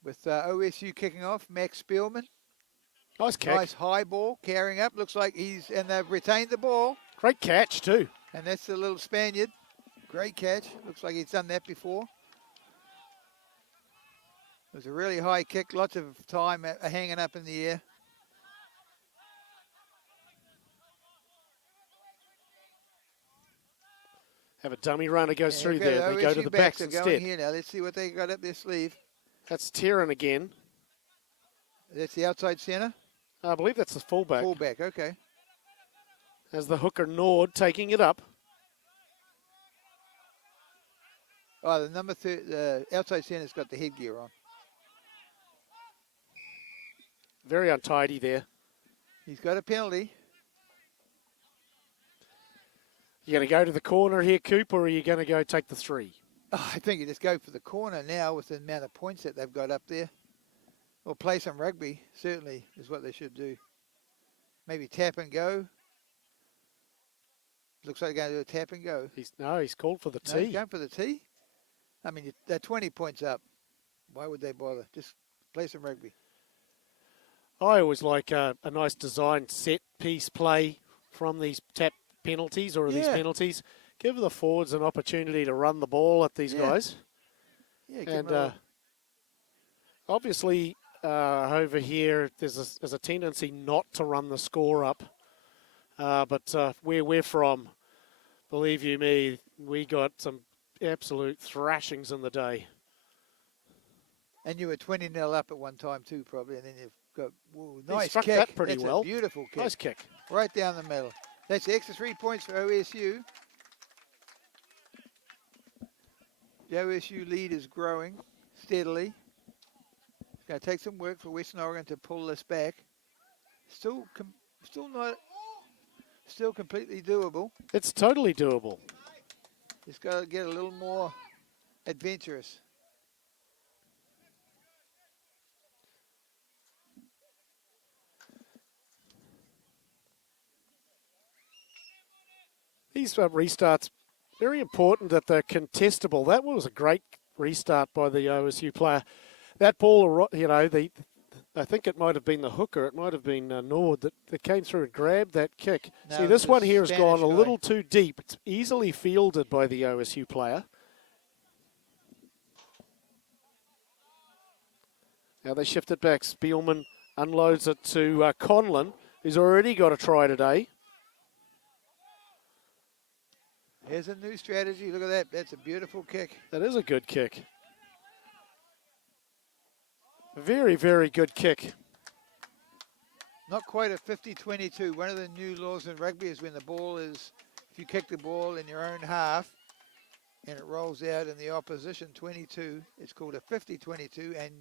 with OSU kicking off. Max Spielman. Nice kick. Nice high ball, carrying up. Looks like and they've retained the ball. Great catch too. And that's the little Spaniard. Great catch. Looks like he's done that before. It was a really high kick. Lots of time hanging up in the air. Have a dummy runner goes through Okay, there. They go to the backs instead. Going here now. Let's see what they got up their sleeve. That's Terran again. That's the outside center. I believe that's the fullback. Fullback, okay. As the hooker Nord taking it up. Oh, the outside center's got the headgear on. Very untidy there. He's got a penalty. You going to go to the corner here, Coop, or are you going to go take the 3? Oh, I think you just go for the corner now with the amount of points that they've got up there. Or play some rugby, certainly, is what they should do. Maybe tap and go. Looks like they're going to do a tap and go. He's called for the No, tee. he's going for the tee? I mean, they're 20 points up. Why would they bother? Just play some rugby. I always like a nice designed set piece play from these tap penalties or these penalties. Give the forwards an opportunity to run the ball at these guys. Yeah, and obviously over here there's a tendency not to run the score up. But where we're from, believe you me, we got some absolute thrashings in the day. And you were 20-0 up at one time too, probably, and then you've got nice struck kick. that pretty That's well. A beautiful kick. Nice kick. Right down the middle. That's the extra 3 points for OSU. The OSU lead is growing steadily. It's going to take some work for Western Oregon to pull this back. Still completely doable. It's totally doable. Just got to get a little more adventurous. These restarts, very important that they're contestable. That was a great restart by the OSU player. That ball, I think it might have been the hooker. It might have been Nord that came through and grabbed that kick. No, see, this one here has Spanish gone a guy. little too deep. It's easily fielded by the OSU player. Now they shift it back. Spielman unloads it to Conlon, who's already got a try today. Here's a new strategy. Look at that. That's a beautiful kick. That is a good kick. Very, very good kick. Not quite a 50-22. One of the new laws in rugby is when the ball is, if you kick the ball in your own half and it rolls out in the opposition 22, it's called a 50-22 and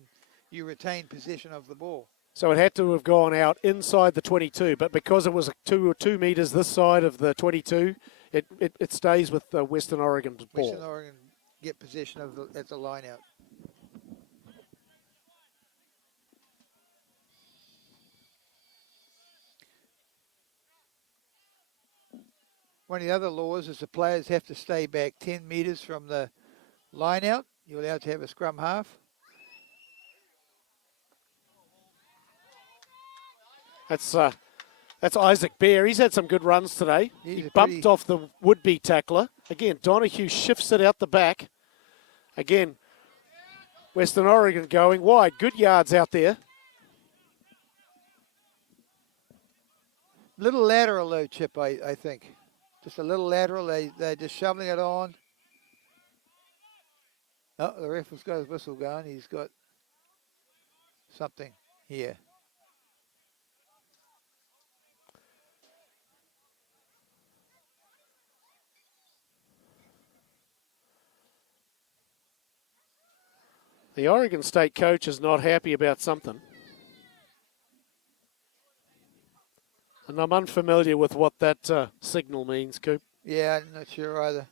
you retain possession of the ball. So it had to have gone out inside the 22, but because it was 2 meters this side of the 22, it stays with Western Oregon's ball. Western Oregon get possession of at the line out. One of the other laws is the players have to stay back 10 meters from the line out. You're allowed to have a scrum half. That's Isaac Bear. He's had some good runs today. He bumped off the would-be tackler. Again, Donahue shifts it out the back. Again, Western Oregon going wide. Good yards out there. Little lateral though, Chip, I think. Just a little lateral. They're just shoveling it on. Oh, the ref has got his whistle going. He's got something here. The Oregon State coach is not happy about something. And I'm unfamiliar with what that signal means, Coop. Yeah, I'm not sure either.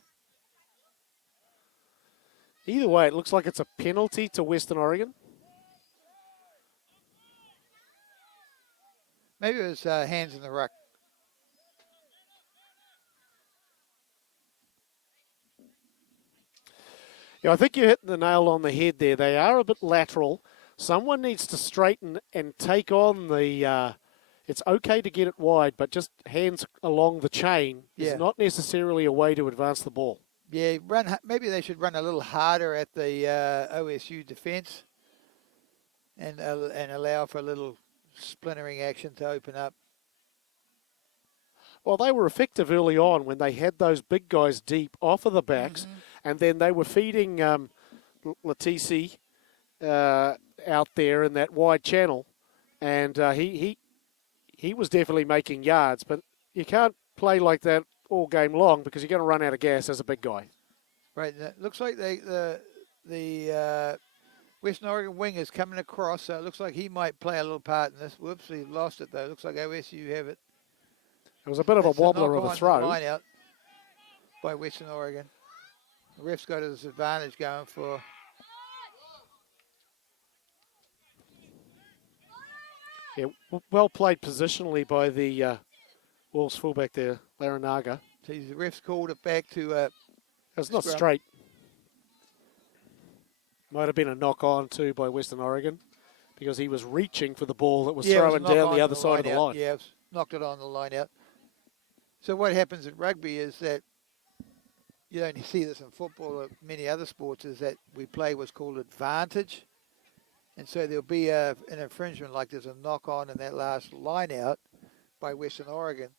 Either way, it looks like it's a penalty to Western Oregon. Maybe it was hands in the ruck. Yeah, I think you're hitting the nail on the head there. They are a bit lateral. Someone needs to straighten and take on the. It's okay to get it wide, but just hands along the chain is not necessarily a way to advance the ball. Yeah, maybe they should run a little harder at the OSU defence and allow for a little splintering action to open up. Well, they were effective early on when they had those big guys deep off of the backs, and then they were feeding Latisi out there in that wide channel, and he was definitely making yards. But you can't play like that all game long because you're going to run out of gas as a big guy. Right. It looks like the Western Oregon wing is coming across, so it looks like he might play a little part in this. Whoops, he lost it though. Looks like OSU have it. It was a bit of a wobbler of a throw. Line out by Western Oregon. The ref's got his advantage going for. Yeah, well played positionally by the Wolves fullback there, Larinaga. So the ref's called it back to. It's not straight. Might have been a knock on too by Western Oregon because he was reaching for the ball that was thrown down the other side of the line. Yeah, knocked it on the line out. So what happens in rugby is that you don't see this in football or many other sports, is that we play what's called advantage. And so there'll be an infringement, like there's a knock on in that last line out by Western Oregon.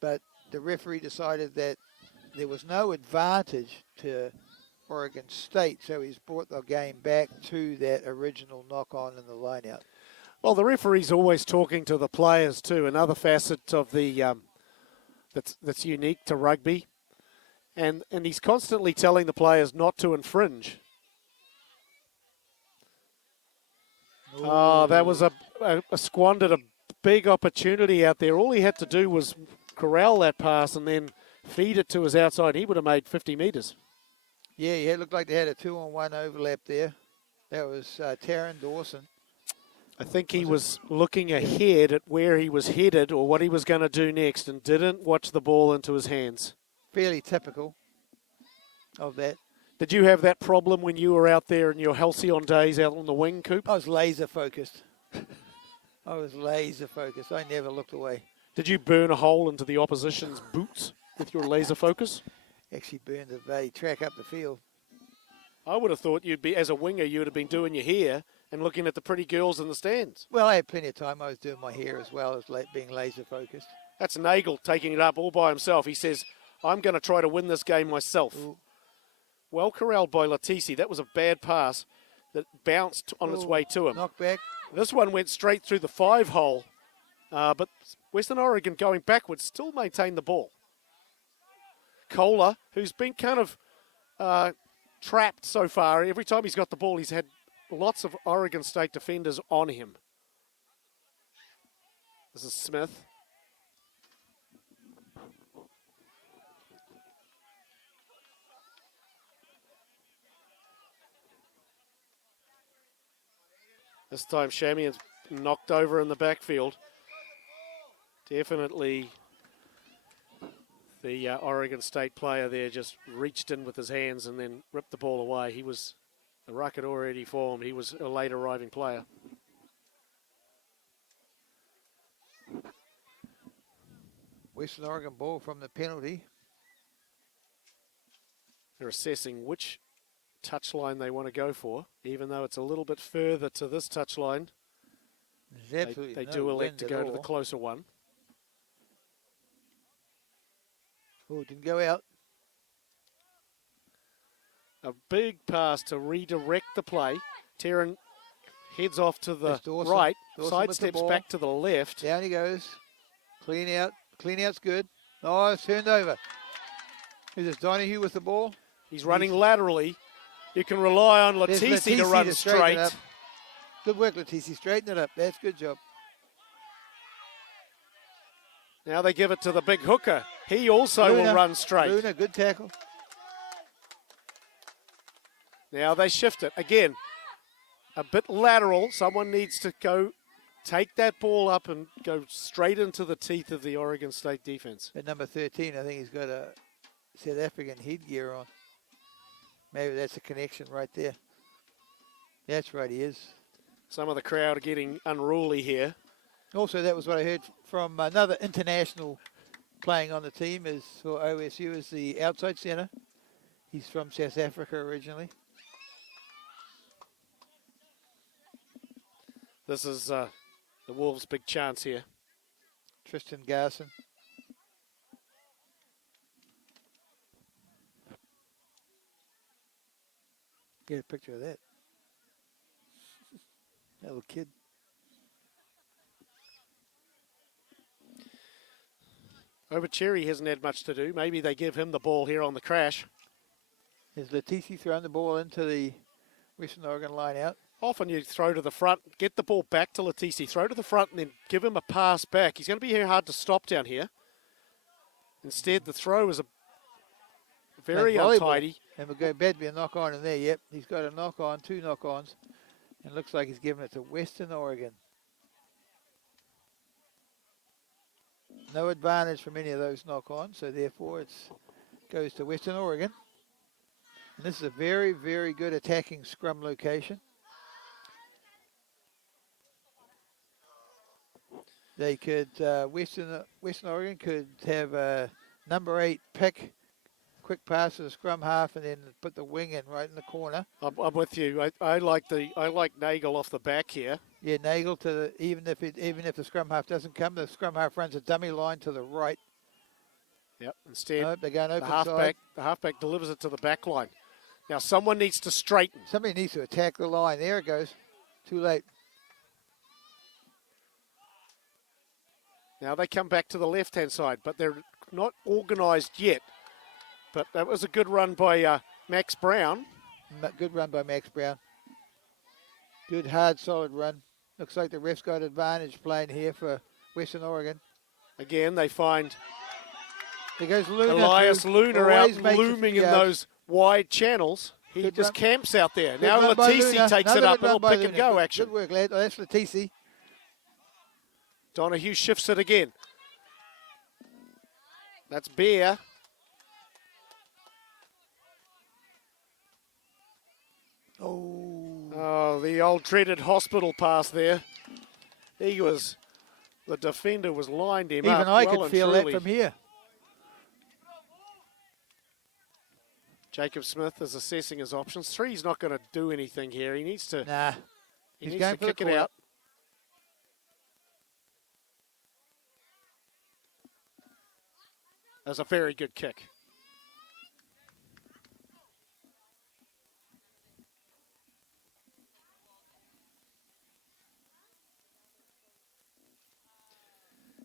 But the referee decided that there was no advantage to Oregon State, so he's brought the game back to that original knock on in the line out. Well, the referee's always talking to the players too, another facet of the that's unique to rugby. And he's constantly telling the players not to infringe. Ooh. Oh, that was a squandered a big opportunity out there. All he had to do was corral that pass and then feed it to his outside. He would have made 50 metres. Yeah, it looked like they had a 2-on-1 overlap there. That was Taron Dawson. I think he was looking ahead at where he was headed or what he was going to do next and didn't watch the ball into his hands. Fairly typical of that. Did you have that problem when you were out there in your halcyon days out on the wing, Coop? I was laser focused. I never looked away. Did you burn a hole into the opposition's boots with your laser focus? Actually burned a track up the field. I would have thought you'd be, as a winger, you would have been doing your hair and looking at the pretty girls in the stands. Well, I had plenty of time. I was doing my hair as well as being laser focused. That's Nagel taking it up all by himself. He says, I'm going to try to win this game myself. Ooh. Well corralled by Latisi. That was a bad pass that bounced on its way to him. Knock back. This one went straight through the 5-hole. But Western Oregon going backwards still maintained the ball. Kohler, who's been kind of trapped so far. Every time he's got the ball, he's had lots of Oregon State defenders on him. This is Smith. This time Shamian's knocked over in the backfield. Definitely the Oregon State player there just reached in with his hands and then ripped the ball away. The ruck had already formed. He was a late arriving player. Western Oregon ball from the penalty. They're assessing which touchline they want to go for, even though it's a little bit further to this touchline. They do elect to go to the closer one. Oh, didn't go out. A big pass to redirect the play. Taron heads off to the right, sidesteps back to the left. Down he goes. Clean out. Clean out's good. Oh, it's turned over. Is this Donahue with the ball? He's running laterally. You can rely on Latisi to run straight. Good work, Latisi. Straighten it up. That's good job. Now they give it to the big hooker. He also will run straight. Luna, good tackle. Now they shift it. Again, a bit lateral. Someone needs to go take that ball up and go straight into the teeth of the Oregon State defense. At number 13, I think he's got a South African headgear on. Maybe that's a connection right there. That's right, he is. Some of the crowd are getting unruly here. Also, that was what I heard from another international playing on the team is for OSU is the outside centre. He's from South Africa originally. This is the Wolves' big chance here. Tristan Garson. Get a picture of that. That little kid. Cherry hasn't had much to do. Maybe they give him the ball here on the crash. Has Letici thrown the ball into the Western Oregon line out? Often you throw to the front, get the ball back to Letici, throw to the front, and then give him a pass back. He's going to be hard to stop down here. Instead, the throw is a very untidy. And we'll go bad to be a knock on in there. Yep, he's got a knock on, 2 knock ons. And looks like he's giving it to Western Oregon. No advantage from any of those knock-ons, so therefore it goes to Western Oregon. And this is a very, very good attacking scrum location. They could, Western Oregon could have a number 8 pick, quick pass to the scrum half, and then put the wing in right in the corner. I'm with you. I like Nagel off the back here. Yeah, Nagel to the, even if the scrum half doesn't come, the scrum half runs a dummy line to the right. Yep. Instead, nope, they're going open the halfback delivers it to the back line. Now someone needs to straighten. Somebody needs to attack the line. There it goes. Too late. Now they come back to the left-hand side, but they're not organised yet. But that was a good run by Max Brown. Good run by Max Brown. Good, hard, solid run. Looks like the ref's got advantage playing here for Western Oregon. Again, they find there goes Luna, Elias Luna out looming in those wide channels. He good just run. camps out there. Good now Letici takes it up. It'll pick and go action. Good work, lad. Oh, that's Letici. Donahue shifts it again. That's Bear. Oh, the old dreaded hospital pass there. The defender was lined him up. Even I could feel that from here. Jacob Smith is assessing his options. 3's not going to do anything here. He needs to. Nah. He needs to kick it out. That's a very good kick.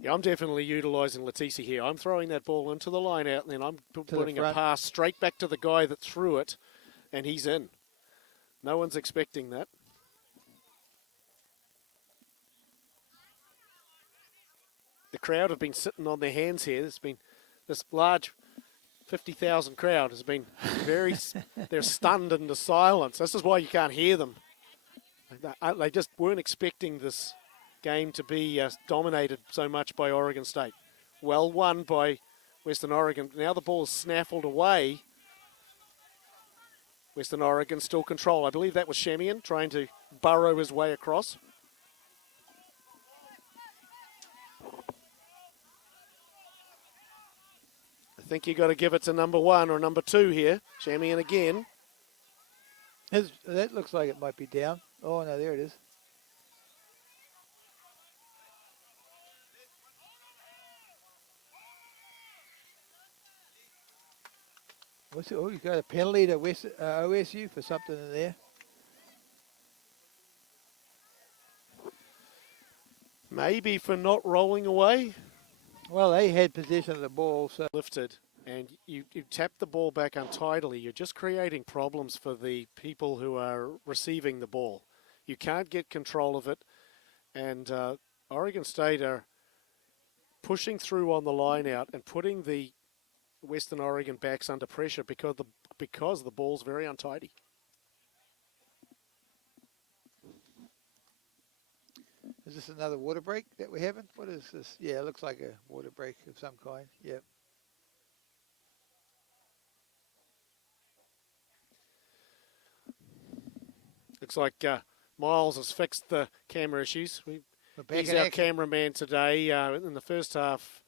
Yeah, I'm definitely utilising Letici here. I'm throwing that ball into the line out, and then I'm putting a pass straight back to the guy that threw it, and he's in. No one's expecting that. The crowd have been sitting on their hands here. There's been this large 50,000 crowd has been they're stunned into silence. This is why you can't hear them. They just weren't expecting this game to be dominated so much by Oregon State. Well won by Western Oregon. Now the ball is snaffled away. Western Oregon still control. I believe that was Shemian trying to burrow his way across. I think you got to give it to number 1 or number 2 here. Shemian again. That looks like it might be down. Oh, no, there it is. You got a penalty to OSU for something in there. Maybe for not rolling away. Well, they had possession of the ball, so lifted, and you tap the ball back untidily. You're just creating problems for the people who are receiving the ball. You can't get control of it, and Oregon State are pushing through on the line out and putting the Western Oregon backs under pressure because the ball's very untidy. Is this another water break that we're having? What is this? Yeah, it looks like a water break of some kind. Yep. Looks like Miles has fixed the camera issues. We're back He's in our action. cameraman today. In the first half,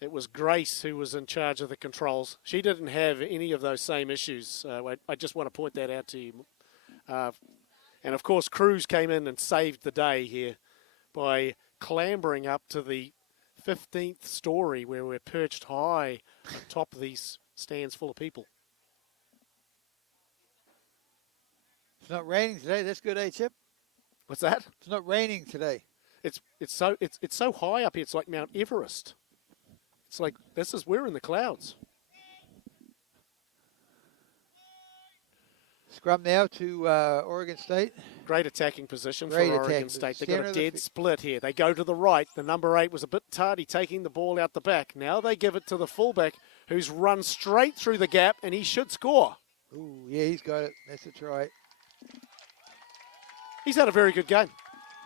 it was Grace who was in charge of the controls. She didn't have any of those same issues. I just want to point that out to you. And, of course, Cruz came in and saved the day here by clambering up to the 15th story where we're perched high atop of these stands full of people. It's not raining today. That's good, Chip? What's that? It's not raining today. It's so high up here. It's like Mount Everest. It's like we're in the clouds. Scrum now to Oregon State. Great attacking position Great for Oregon attacking State. They've position. got a Center of the dead split here. They go to the right. The number 8 was a bit tardy taking the ball out the back. Now they give it to the fullback who's run straight through the gap, and he should score. Ooh, yeah, he's got it. That's a try. He's had a very good game.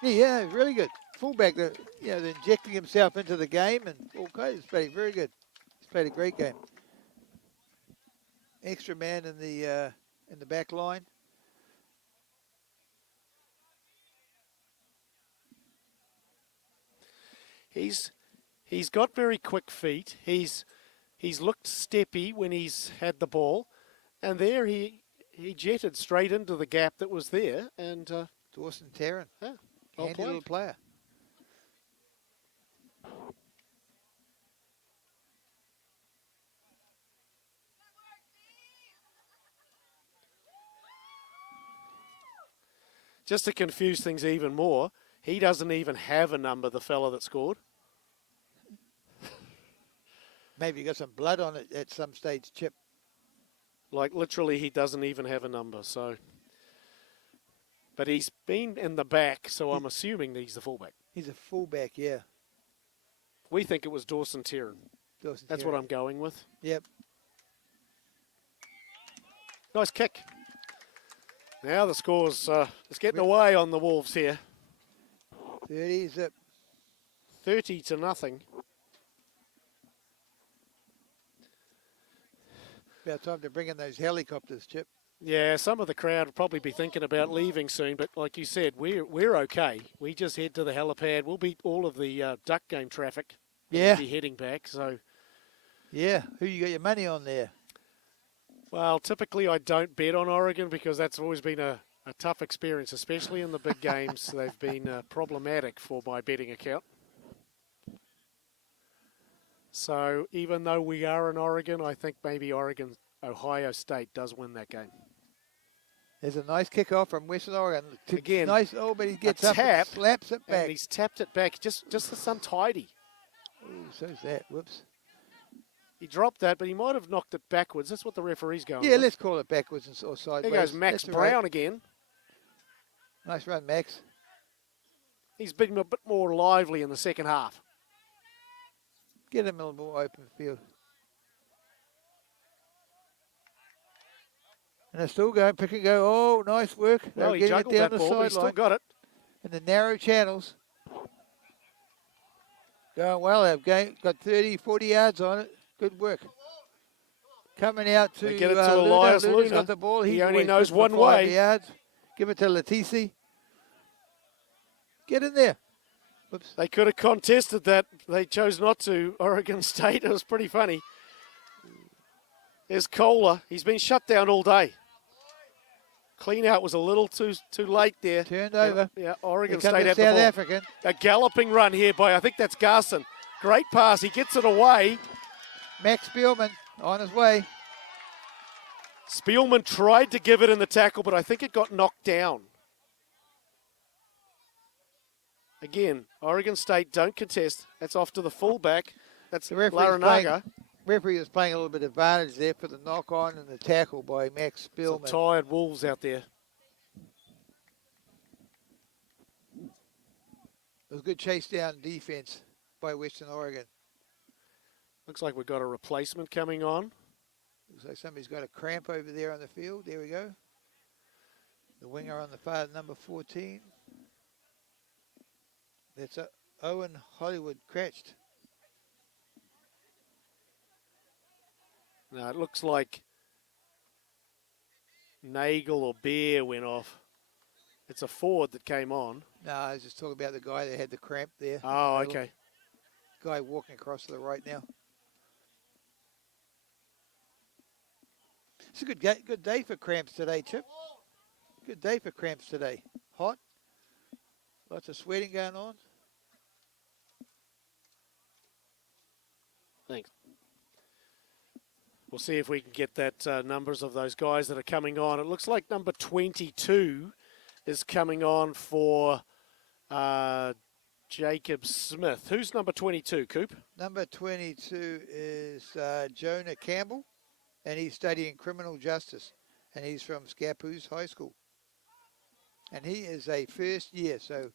Yeah, really good. Fullback, injecting himself into the game, and okay, he's played very good. He's played a great game. Extra man in the back line. He's got very quick feet. He's looked steppy when he's had the ball, and there he jetted straight into the gap that was there. And Dawson Tarrant, well handy played. little player. Just to confuse things even more, he doesn't even have a number, the fella that scored. Maybe he got some blood on it at some stage, Chip. Like, literally, he doesn't even have a number. So, but he's been in the back, so I'm assuming that he's the fullback. He's a fullback, yeah. We think it was Dawson Tarrant. That's what I'm going with. Yep. Nice kick. Now the score's it's getting away on the Wolves here. 30 zip. 30-0. About time to bring in those helicopters, Chip. Yeah, some of the crowd will probably be thinking about leaving soon, but like you said, we're okay. We just head to the helipad. We'll beat all of the duck game traffic. Yeah. We'll be heading back. So. Yeah. Who you got your money on there? Well, typically I don't bet on Oregon because that's always been a tough experience, especially in the big games. They've been problematic for my betting account. So even though we are in Oregon, I think maybe Ohio State does win that game. There's a nice kickoff from Western Oregon. Again, nice. Oh, but he gets up and slaps it back. And he's tapped it back, just untidy. Oh, so's that. Whoops. He dropped that, but he might have knocked it backwards. That's what the referee's going Yeah, with. let's call it backwards or sideways. There goes Max Brown again. Nice run, Max. He's been a bit more lively in the second half. Get him a little more open field. And they're still going, pick and go. Oh, nice work. Well, They're he getting it juggled down that the ball, but he sideline. still got it. In the narrow channels. Going well. They've got 30, 40 yards on it. Good work. Coming out to They get it to Elias Luna's Luna. got the ball. He He's only always knows good for one 5 way. yards. Give it to Latisi. Get in there. Whoops. They could have contested that. They chose not to. Oregon State. It was pretty funny. There's Kohler. He's been shut down all day. Clean out was a little too late there. Turned over. Yeah, Oregon Here comes State the had the South ball. African. A galloping run here by, I think that's Garson. Great pass. He gets it away. Max Spielman on his way. Spielman tried to give it in the tackle, but I think it got knocked down. Again, Oregon State don't contest. That's off to the fullback. That's The referee's Laranaga. Referee was playing a little bit of advantage there for the knock on and the tackle by Max Some Spielman. tired Wolves out there. It was a good chase down defense by Western Oregon. Looks like we've got a replacement coming on. Looks like somebody's got a cramp over there on the field. There we go. The winger on the far, number 14. That's Owen Hollywood Cratched. Now it looks like Nagel or Bear went off. It's a forward that came on. No, I was just talking about the guy that had the cramp there. Oh, okay. Guy walking across to the right now. It's a good day for cramps today, Chip. Good day for cramps today. Hot. Lots of sweating going on. Thanks. We'll see if we can get that numbers of those guys that are coming on. It looks like number 22 is coming on for Jacob Smith. Who's number 22, Coop? Number 22 is Jonah Campbell, and he's studying criminal justice, and he's from Scappoose High School. And he is a first year, so.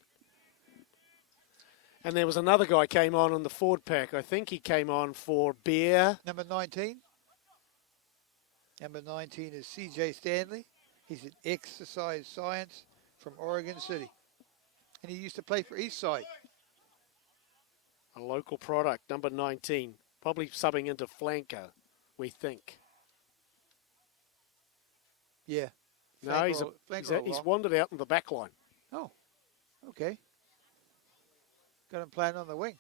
And there was another guy came on in the forward pack. I think he came on for Bear. Number 19. Number 19 is CJ Stanley. He's an exercise science from Oregon City. And he used to play for Eastside. A local product, number 19. Probably subbing into flanker, we think. Yeah. No, he's wandered out in the back line. Oh, okay. Got him playing on the wing.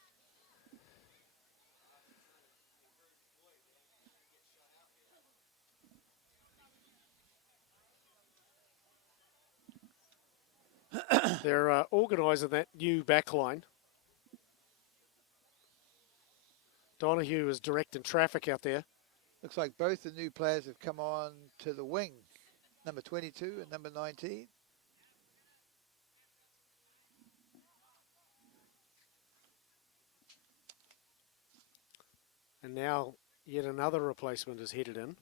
They're organising that new back line. Donahue is directing traffic out there. Looks like both the new players have come on to the wing. Number 22 and number 19. And now yet another replacement is headed in.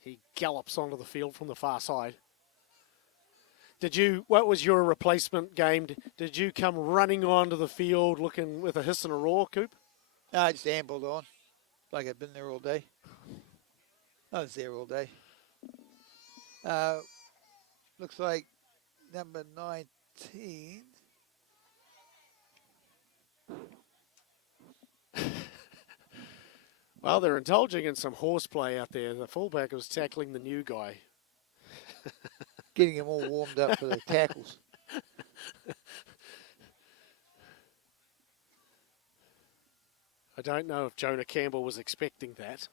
He gallops onto the field from the far side. What was your replacement game? Did you come running onto the field looking with a hiss and a roar, Coop? No, I just ambled on like I'd been there all day. I was there all day. Looks like number 19. Well, they're indulging in some horseplay out there. The fullback was tackling the new guy. Getting him all warmed up for the tackles. I don't know if Jonah Campbell was expecting that.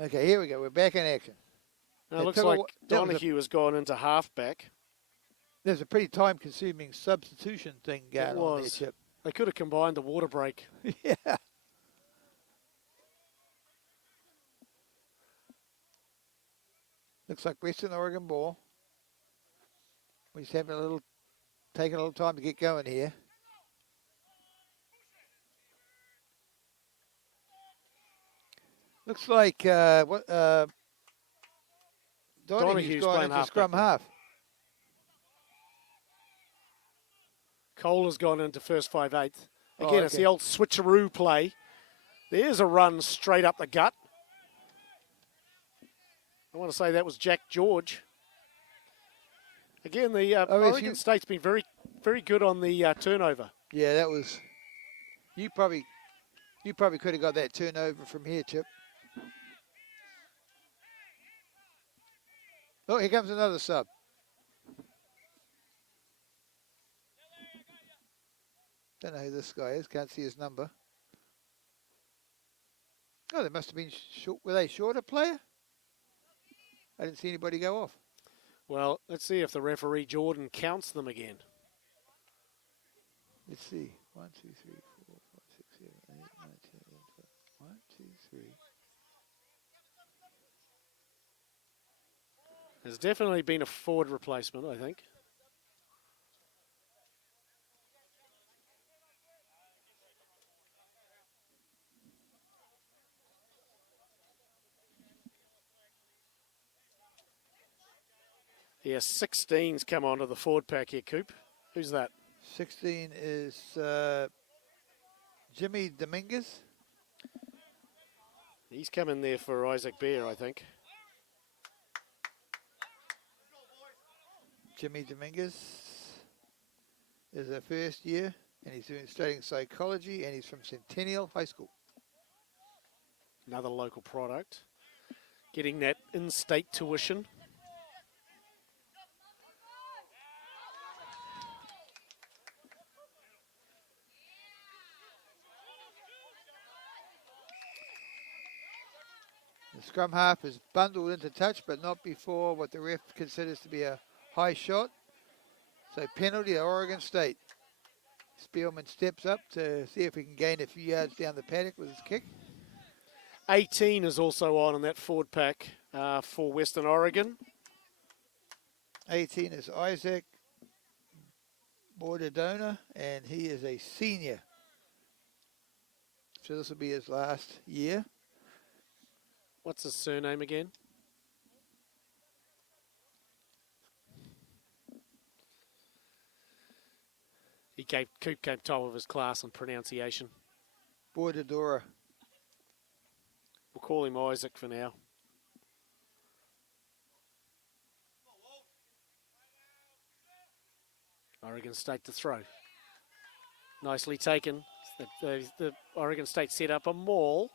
Okay, here we go. We're back in action. Now it looks like Donahue has gone into halfback. There's a pretty time-consuming substitution thing going on there, Chip. They could have combined the water break. Yeah. Looks like Western Oregon ball. We're just having taking a little time to get going here. Looks like Donahue's going into scrum half. Cole has gone into first 5/8. Again, It's the old switcheroo play. There's a run straight up the gut. I want to say that was Jack George. Again, the Oregon State's been very, very good on the turnover. Yeah, that was. You probably could have got that turnover from here, Chip. Oh, here comes another sub. Don't know who this guy is. Can't see his number. Oh, they must have been short. Were they shorter player? I didn't see anybody go off. Well, let's see if the referee Jordan counts them again. Let's see. 1, 2, 3, 4, 5, 6, 7, 8, 9, 10, 11, 12. 1, 2, 3. There's definitely been a forward replacement, I think. Yeah, 16's come onto the forward pack here, Coop. Who's that? 16 is Jimmy Dominguez. He's come in there for Isaac Bear, I think. Jimmy Dominguez is a first year, and he's studying psychology, and he's from Centennial High School. Another local product. getting that in-state tuition. The scrum half is bundled into touch, but not before what the ref considers to be a high shot. So penalty to Oregon State. Spielman steps up to see if he can gain a few yards down the paddock with his kick. 18 is also on in that forward pack for Western Oregon. 18 is Isaac Bordadona, and he is a senior. So this will be his last year. What's his surname again? Coop came top of his class on pronunciation. Bordadora. We'll call him Isaac for now. Oregon State to throw. Nicely taken. The Oregon State set up a maul.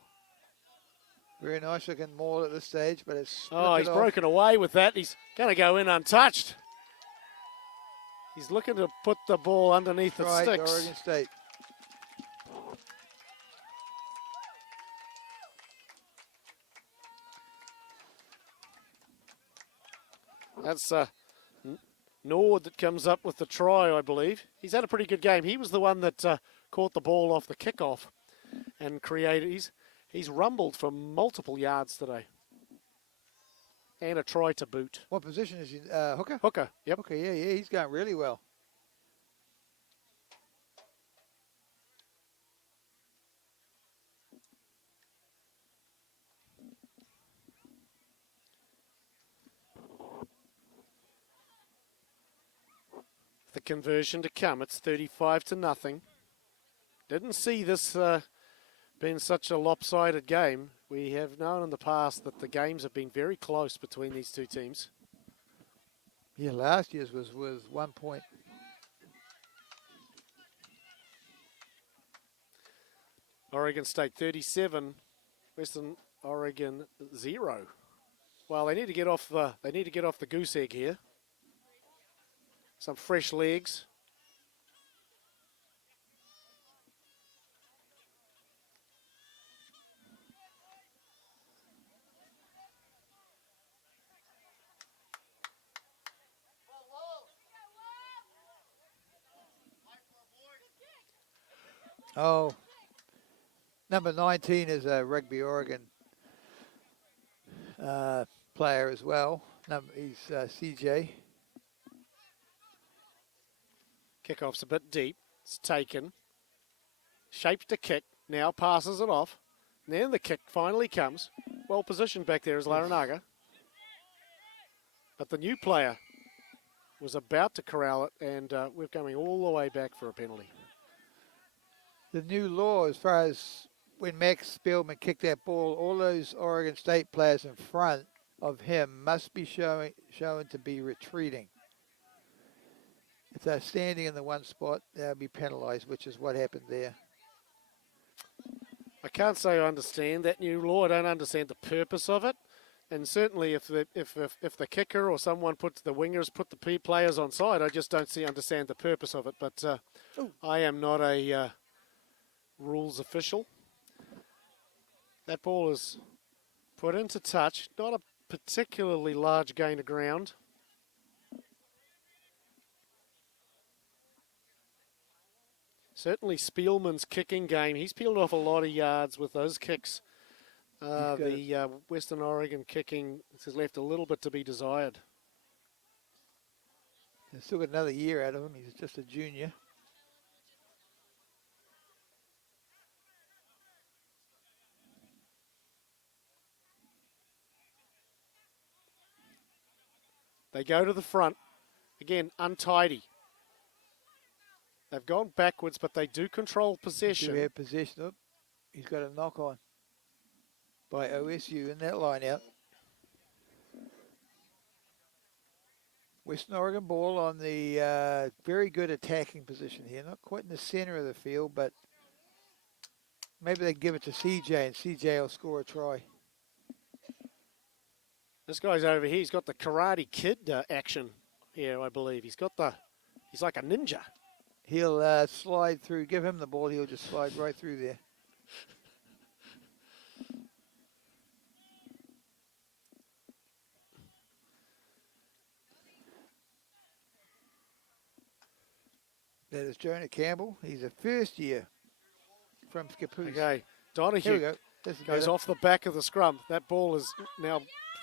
Very nice looking maul at this stage, but it's... Oh, he's broken away with that. He's going to go in untouched. He's looking to put the ball underneath the sticks. Oregon State. That's Nord that comes up with the try, I believe. He's had a pretty good game. He was the one that caught the ball off the kickoff and created. He's rumbled for multiple yards today. And a try to boot. What position is he? Hooker? Hooker, yep. Hooker, yeah, he's going really well. The conversion to come. It's 35-0. Didn't see this being such a lopsided game. We have known in the past that the games have been very close between these two teams. Yeah, last year's was 1 point. Oregon State 37, Western Oregon 0. Well, they need to get off the goose egg here. Some fresh legs. Oh, number 19 is a Rugby Oregon player as well. He's CJ. Kickoff's a bit deep. It's taken. Shapes to kick. Now passes it off. And then the kick finally comes. Well positioned back there is Laranaga. But the new player was about to corral it, and we're coming all the way back for a penalty. The new law as far as when Max Spielman kicked that ball, all those Oregon State players in front of him must be shown to be retreating. If they're standing in the one spot, they'll be penalised, which is what happened there. I can't say I understand that new law. I don't understand the purpose of it. And certainly if the kicker or someone puts the wingers, put the players on side, I just don't understand the purpose of it. But I am not a rules official. That ball is put into touch. Not a particularly large gain of ground. Certainly Spielman's kicking game, he's peeled off a lot of yards with those kicks. The Western Oregon kicking has left a little bit to be desired. They've still got another year out of him. He's just a junior. They go to the front. Again, untidy. They've gone backwards, but they do control possession. They have possession. Oh, he's got a knock on by OSU in that line out. Western Oregon ball on the very good attacking position here. Not quite in the center of the field, but maybe they can give it to CJ and CJ will score a try. This guy's over here. He's got the Karate Kid action here, I believe. He's like a ninja. He'll slide through. Give him the ball. He'll just slide right through there. That is Jonah Campbell. He's a first year from Scappoose. Okay, Here we Donahue go. This is goes better. off the back of the scrum. That ball is now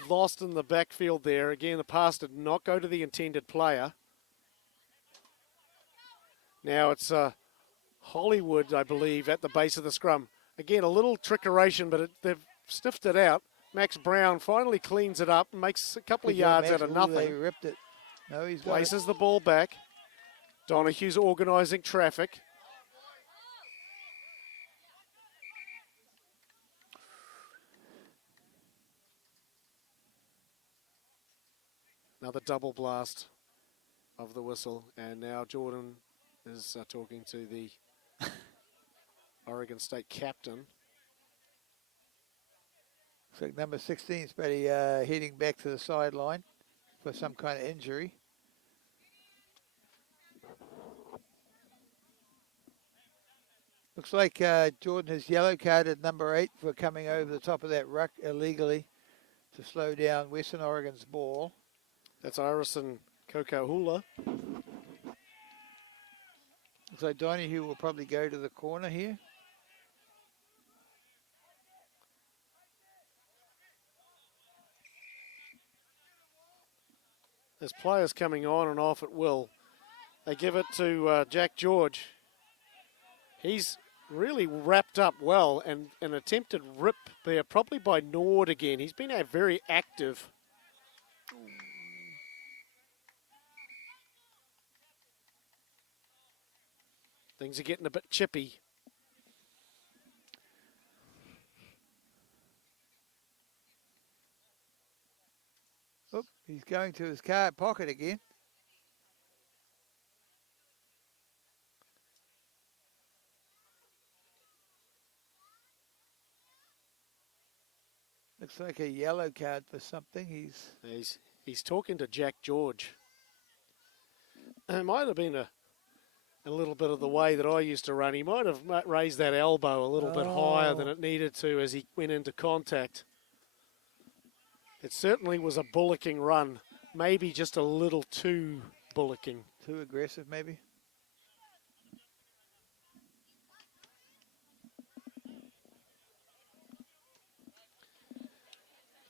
lost in the backfield there. Again, the pass did not go to the intended player. Now it's Hollywood, I believe, at the base of the scrum. Again, a little trickeration, but they've stiffed it out. Max Brown finally cleans it up and makes a couple of Good job, yards Max. out of Ooh, nothing. They ripped it. No, he's got it. Places the ball back. Donahue's organising traffic. Another double blast of the whistle. And now Jordan is talking to the Oregon State captain. Looks like number 16 is probably heading back to the sideline for some kind of injury. Looks like Jordan has yellow carded number 8 for coming over the top of that ruck illegally to slow down Western Oregon's ball. That's Irison Kokahula. Looks like Donahue will probably go to the corner here. There's players coming on and off at will. They give it to Jack George. He's really wrapped up well, and an attempted rip there, probably by Nord again. He's been very active. Things are getting a bit chippy. Oop, he's going to his card pocket again. Looks like a yellow card for something. He's talking to Jack George. It might have been a little bit of the way that I used to run. He might have raised that elbow a little bit higher than it needed to as he went into contact. It certainly was a bullocking run, maybe just a little too bullocking. Too aggressive, maybe.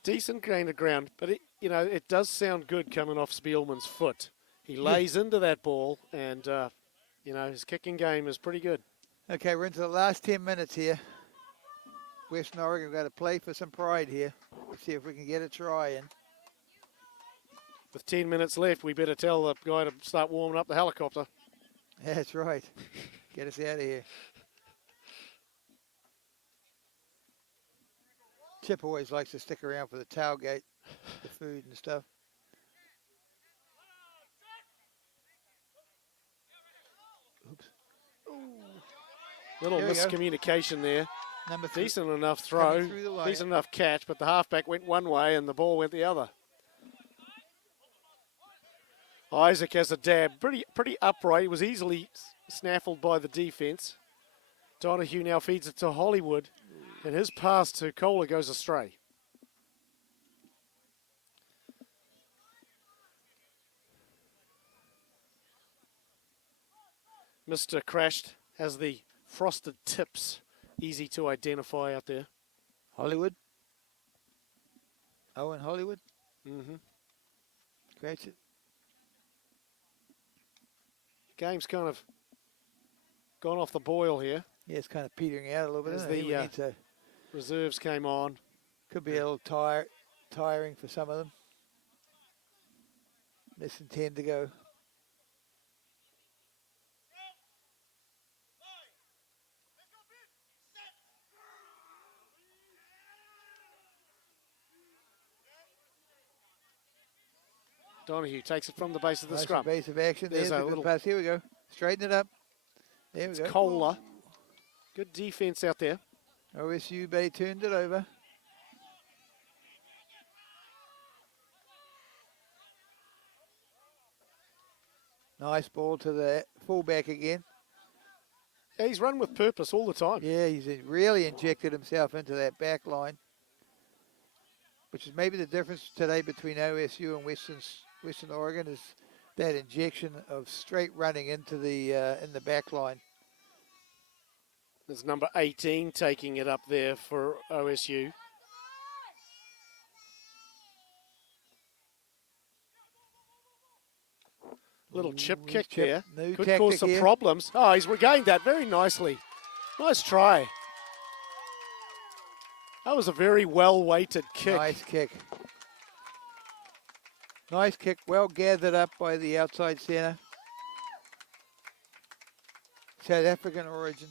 Decent gain of ground, but it does sound good coming off Spielman's foot. He lays into that ball, and his kicking game is pretty good. Okay, we're into the last 10 minutes here. Western Oregon got to play for some pride here. Let's see if we can get a try in. With 10 minutes left, we better tell the guy to start warming up the helicopter. That's right. Get us out of here. Chip always likes to stick around for the tailgate, the food and stuff. Oops. Little There we go. miscommunication there. Number 3. Decent enough throw, Coming through the line. decent enough catch, but the halfback went one way and the ball went the other. Isaac has a dab, pretty upright. He was easily snaffled by the defence. Donahue now feeds it to Hollywood, and his pass to Kohler goes astray. Mr. Crashed has the frosted tips, easy to identify out there. Hollywood. Owen Hollywood. Mm-hmm. Scratch it. Game's kind of gone off the boil here. Yeah, it's kind of petering out a little bit. As Isn't it? the, We need to, Reserves came on. could be a little tiring for some of them. Less than 10 to go. Donahue takes it from the base of the Nice scrum. base of action. There's There's a a good little- pass. Here we go. Straighten it up. There we It's go. Kohler. Good defence out there. OSU Bay turned it over. Nice ball to the fullback again. Yeah, he's run with purpose all the time. Yeah, he's really injected himself into that back line, which is maybe the difference today between OSU and Western Oregon is that injection of straight running into the in the back line. There's number 18 taking it up there for OSU. Little chip kick there. Could cause some problems. Oh, he's regained that very nicely. Nice try. That was a very well-weighted kick. Nice kick. Nice kick. Well gathered up by the outside centre. South African origin.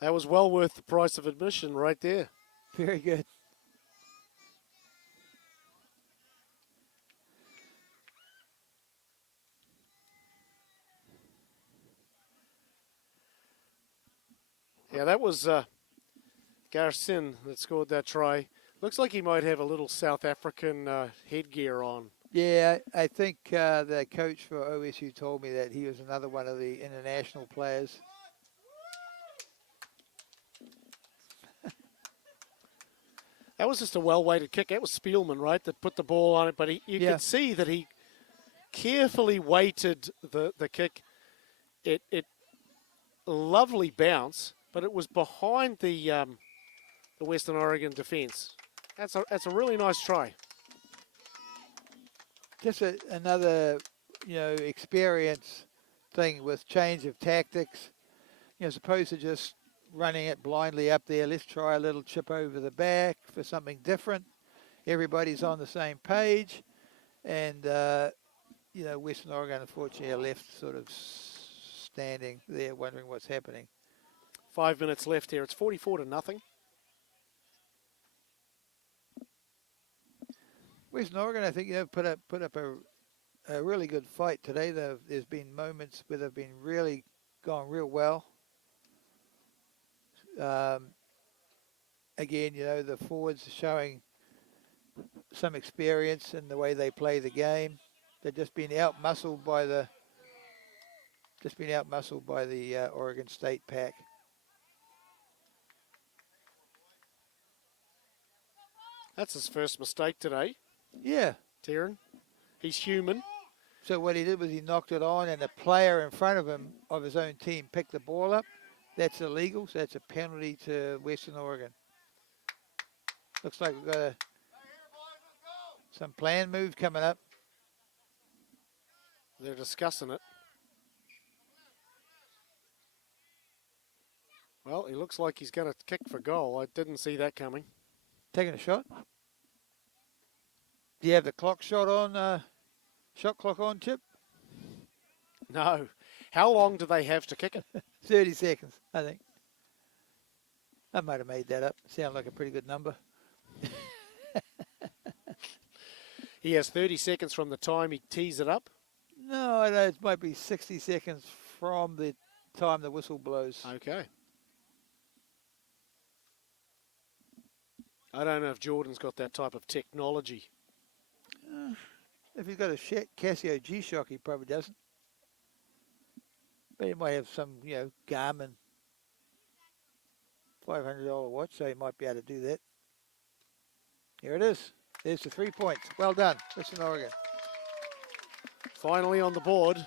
That was well worth the price of admission right there. Very good. Yeah, that was Garcin that scored that try. Looks like he might have a little South African headgear on. Yeah, I think the coach for OSU told me that he was another one of the international players. That was just a well-weighted kick. That was Spielman, right, that put the ball on it. But you could see that he carefully weighted the kick. It lovely bounce, but it was behind the Western Oregon defense. That's a really nice try. Just another, experience thing with change of tactics. As opposed to just running it blindly up there, let's try a little chip over the back for something different. Everybody's on the same page. And, Western Oregon, unfortunately, are left sort of standing there wondering what's happening. 5 minutes left here. It's 44-0. Western Oregon, I think, put up a really good fight today. There's been moments where they've been really gone real well. Again, the forwards are showing some experience in the way they play the game. They've just been out-muscled by the Oregon State pack. That's his first mistake today. Yeah. Taryn. He's human. So what he did was he knocked it on, and a player in front of him of his own team picked the ball up. That's illegal, so that's a penalty to Western Oregon. Looks like we've got some planned move coming up. They're discussing it. Well, he looks like he's going to kick for goal. I didn't see that coming. Taking a shot. Do you have the clock shot on, shot clock on, Chip? No. How long do they have to kick it? 30 seconds, I think. I might have made that up. Sounds like a pretty good number. He has 30 seconds from the time he tees it up. No, I know it might be 60 seconds from the time the whistle blows. Okay. I don't know if Jordan's got that type of technology. If he's got a Casio G-Shock, he probably doesn't. But he might have some, Garmin $500 watch, so he might be able to do that. Here it is. There's the 3 points. Well done, Western Oregon. Finally on the board.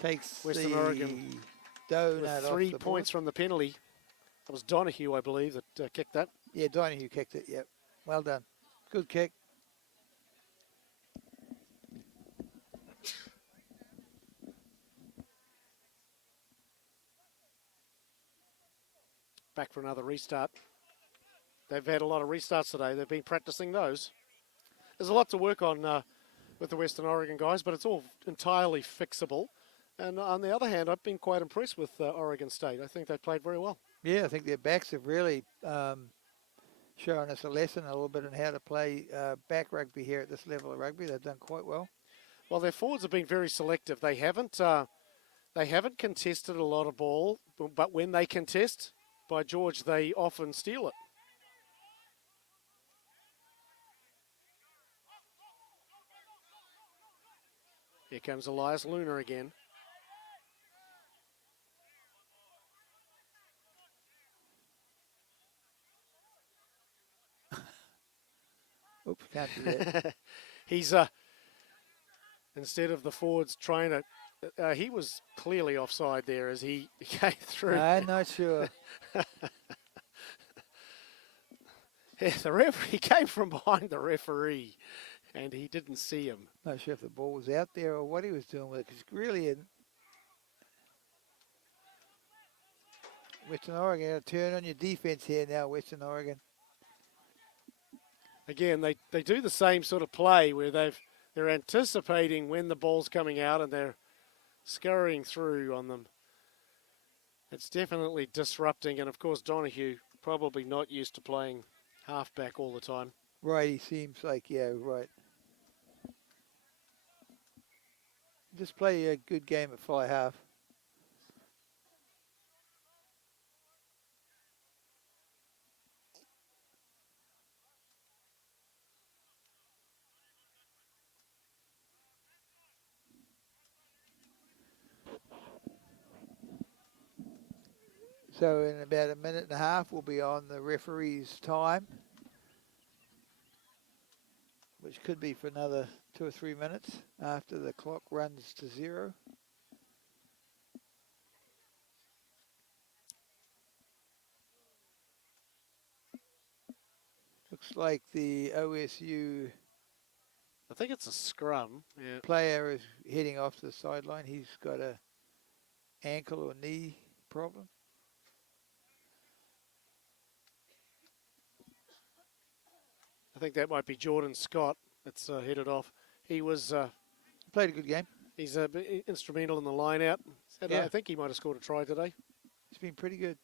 Takes Western Oregon donut with off 3 the points board. from the penalty. That was Donahue, I believe, that kicked that. Yeah, Donahue kicked it, yep. Well done. Good kick. Back for another restart. They've had a lot of restarts today. They've been practicing those. There's a lot to work on with the Western Oregon guys, but it's all entirely fixable. And on the other hand, I've been quite impressed with Oregon State. I think they played very well. Yeah, I think their backs have really shown us a lesson a little bit on how to play back rugby here at this level of rugby. They've done quite well. Well, their forwards have been very selective. They haven't contested a lot of ball, but when they contest, by George, they often steal it. Here comes Elias Luna again. Oops, can't do that. He's instead of the forwards trying to, he was clearly offside there as he came through. I'm not sure. Yeah, the referee came from behind the referee, and he didn't see him. Not sure if the ball was out there or what he was doing with it. Because really, Western Oregon, turn on your defense here now, Western Oregon. Again, they do the same sort of play where they're anticipating when the ball's coming out and they're scurrying through on them. It's definitely disrupting, and of course Donahue probably not used to playing halfback all the time. Right, he seems like, yeah, right. Just play a good game at fly half. So in about a minute and a half, we'll be on the referee's time, which could be for another 2 or 3 minutes after the clock runs to 0. Looks like the OSU I think it's a scrum. Yeah. player is heading off the sideline. He's got a ankle or knee problem. I think that might be Jordan Scott that's headed off. He was Played a good game. he's instrumental in the line out. Yeah. I think he might have scored a try today. He's been pretty good.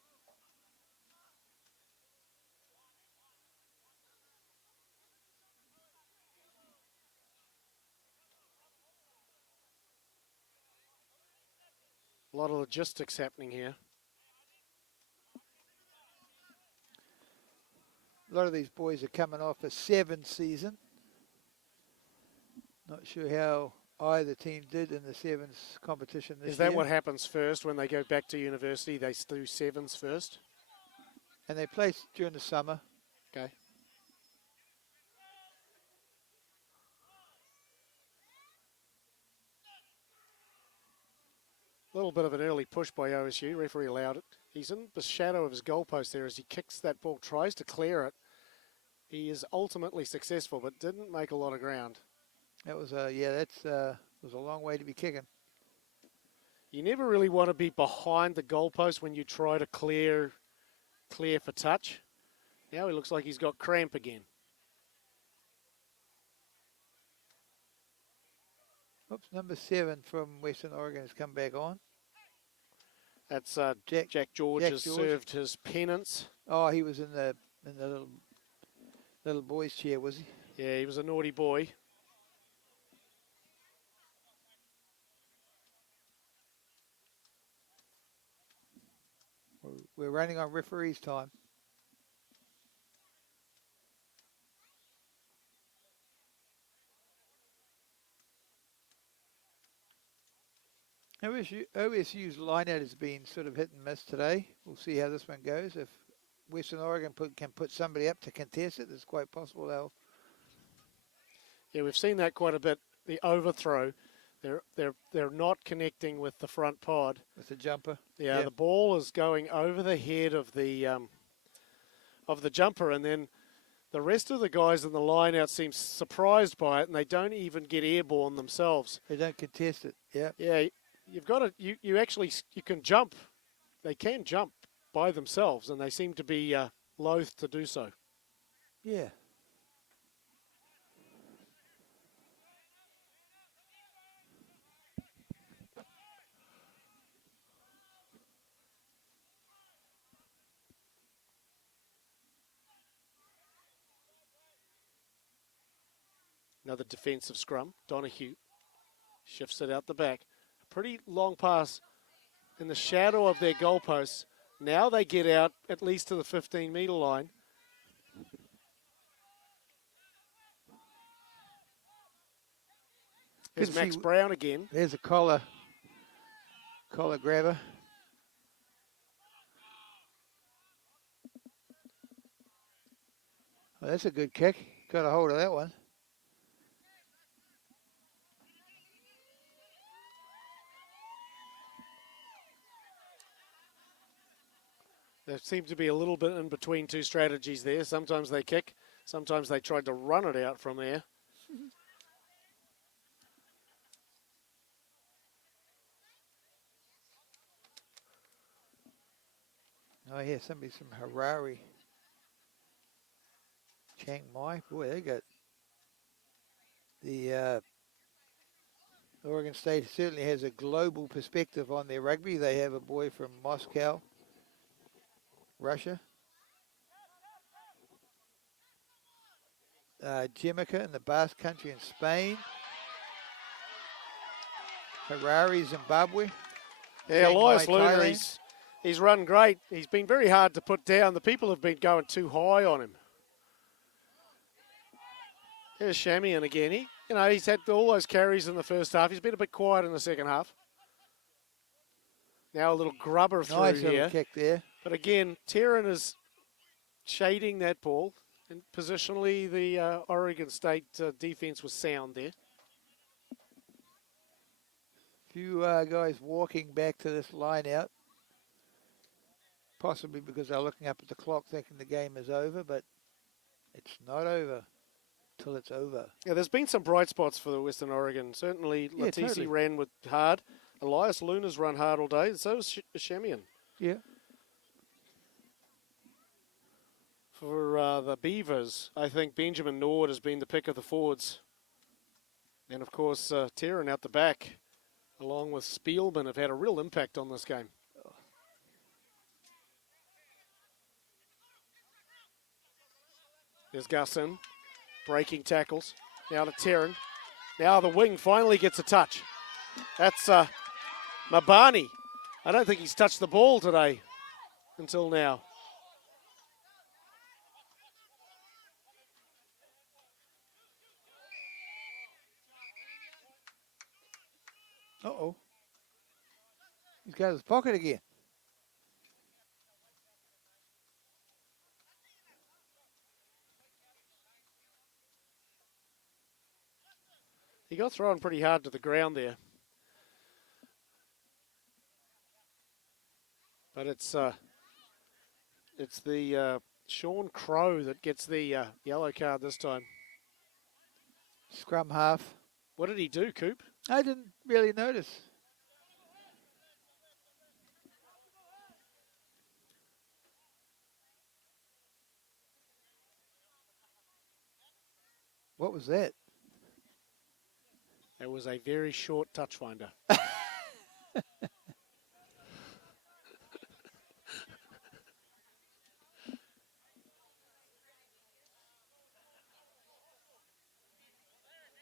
A lot of logistics happening here. A lot of these boys are coming off a 7 season. Not sure how either team did in the 7s competition this year. Is that what happens first when they go back to university? They do 7s first? And they play during the summer. Okay. A little bit of an early push by OSU. Referee allowed it. He's in the shadow of his goalpost there as he kicks that ball, tries to clear it. He is ultimately successful, but didn't make a lot of ground. That was was a long way to be kicking. You never really want to be behind the goalpost when you try to clear for touch. Now he looks like he's got cramp again. Oops, number 7 from Western Oregon has come back on. That's Jack George has served his penance. Oh, he was in the little boy's chair, was he? Yeah, he was a naughty boy. We're running on referee's time. OSU's lineout has been sort of hit and miss today. We'll see how this one goes. If Western Oregon can put somebody up to contest it, it's quite possible they'll. Yeah, we've seen that quite a bit. The overthrow, they're not connecting with the front pod. With the jumper. Yeah, the ball is going over the head of the jumper, and then the rest of the guys in the line out seem surprised by it, and they don't even get airborne themselves. They don't contest it. Yeah. Yeah, you've got to you can jump. They can jump by themselves, and they seem to be loath to do so. Yeah. Another defensive scrum. Donahue shifts it out the back. A pretty long pass in the shadow of their goalposts. Now they get out at least to the 15-metre line. There's Max Brown again. There's a collar grabber. Well, that's a good kick. Got a hold of that one. There seems to be a little bit in between two strategies there. Sometimes they kick, sometimes they tried to run it out from there. Oh, yeah, somebody's from Harare. Chiang Mai. Boy, they got the Oregon State certainly has a global perspective on their rugby. They have a boy from Moscow, Russia. Jamaica in the Basque Country in Spain. Harare, Zimbabwe. Yeah, Chiang Elias Mai, Lunar, Thailand. he's run great. He's been very hard to put down. The people have been going too high on him. Here's Shamian again. He's had all those carries in the first half. He's been a bit quiet in the second half. Now a little grubber through Nice here. little kick there. But again, Terran is shading that ball. And positionally, the Oregon State defense was sound there. Few guys walking back to this line out. Possibly because they're looking up at the clock thinking the game is over, but it's not over till it's over. Yeah, there's been some bright spots for the Western Oregon. Certainly, Yeah, Latisi totally. ran with hard. Elias Luna's run hard all day, and so has Shamian. Yeah. For the Beavers, I think Benjamin Nord has been the pick of the forwards. And, of course, Terran out the back, along with Spielman, have had a real impact on this game. There's Garson, breaking tackles. Now to Terran. Now the wing finally gets a touch. That's Mabani. I don't think he's touched the ball today until now. Uh-oh. He's got his pocket again. He got thrown pretty hard to the ground there. But it's the Sean Crow that gets the yellow card this time. Scrum half. What did he do, Coop? I didn't really notice. What was that? It was a very short touch finder.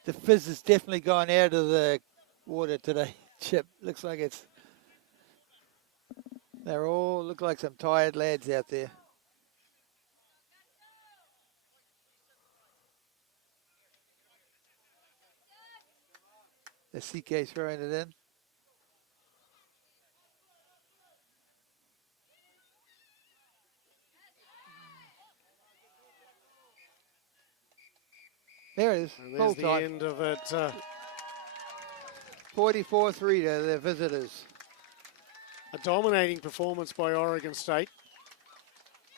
The fizz has definitely gone out of the water today, Chip. Looks like it's... They're all look like some tired lads out there. The CK throwing it in. There it is. And Full there's the time. end of it. 44-3 to the visitors. A dominating performance by Oregon State.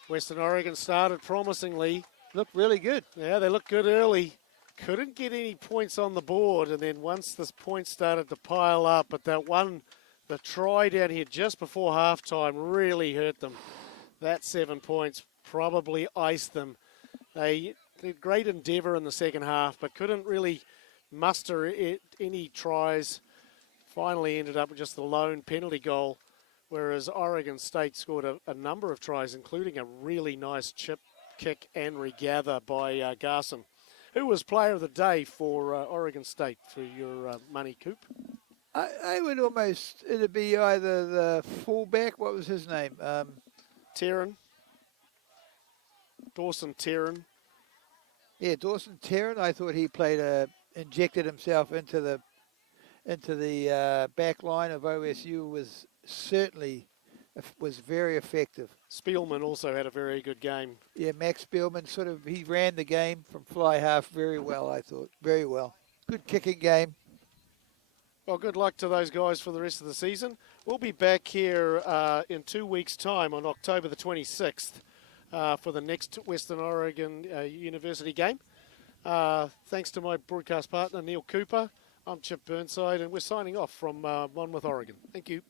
Western Oregon started promisingly. Looked really good. Yeah, they looked good early. Couldn't get any points on the board, and then once the points started to pile up, but that one, the try down here just before halftime really hurt them. That 7 points probably iced them. They did great endeavour in the second half, but couldn't really muster any tries. Finally ended up with just the lone penalty goal, whereas Oregon State scored a number of tries, including a really nice chip kick and regather by Garson. Who was player of the day for Oregon State for your money, Coop? I would almost, it'd be either the fullback, what was his name? Terran. Dawson Terran. Yeah, Dawson Terran. I thought he played injected himself into the into the back line of OSU was certainly was very effective. Spielman also had a very good game. Yeah, Max Spielman he ran the game from fly half very well, I thought. Very well. Good kicking game. Well, good luck to those guys for the rest of the season. We'll be back here in 2 weeks' time on October the 26th for the next Western Oregon University game. Thanks to my broadcast partner, Neil Cooper. I'm Chip Burnside, and we're signing off from Monmouth, Oregon. Thank you.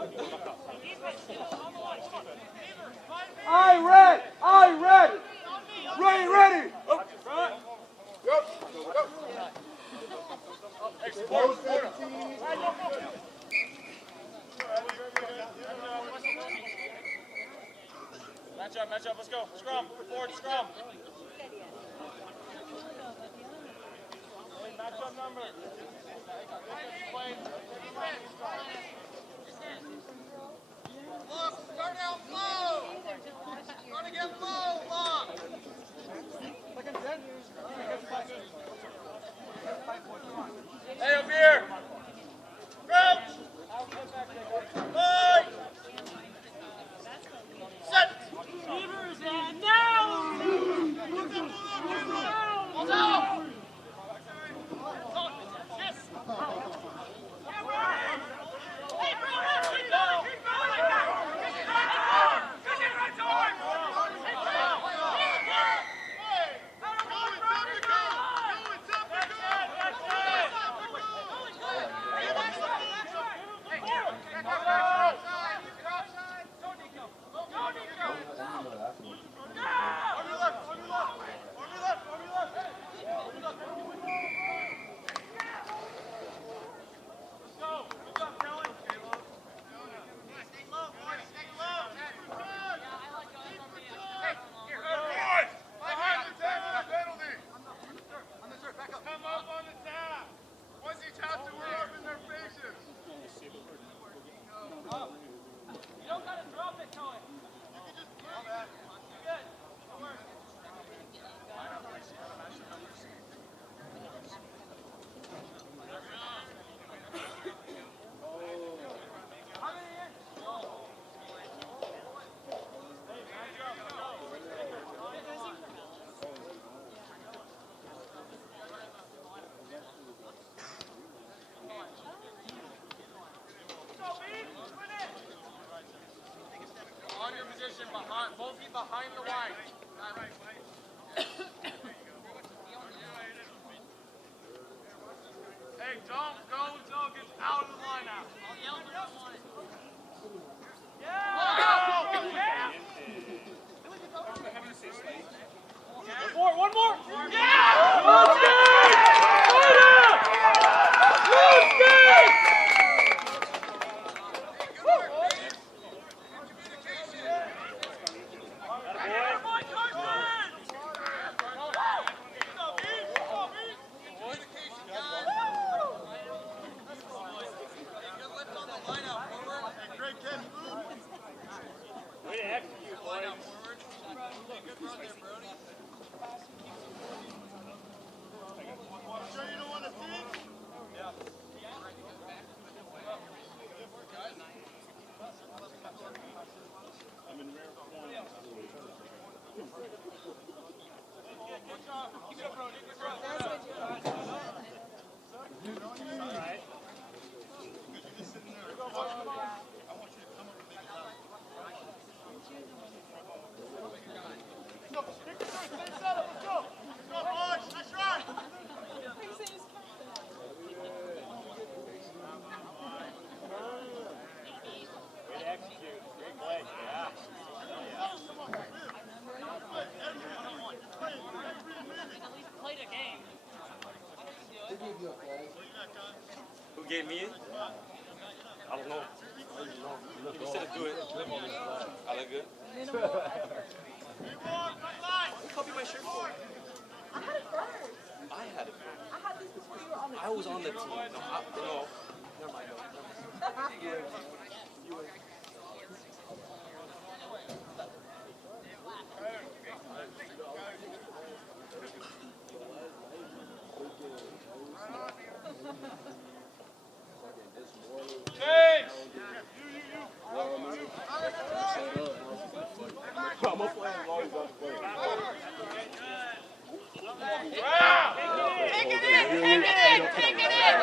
Ready. Go. Match up, let's go. Scrum, forward scrum. Match up number. Look, start out low. Start to get low, long. Hey, up here. Crouch. Line. Set. Beavers and now! Hold out. Behind, both feet behind the line. Hey, don't go until it gets out of the line out. Yeah! One more! Yeah! Let's go! Who gave me it? I don't know. You said to do it. I look good. Copy my shirt for you. I had it first. I had it first. I had this before you were on the I was on the team. No, never mind. I'm gonna play as long as I play. Take it in!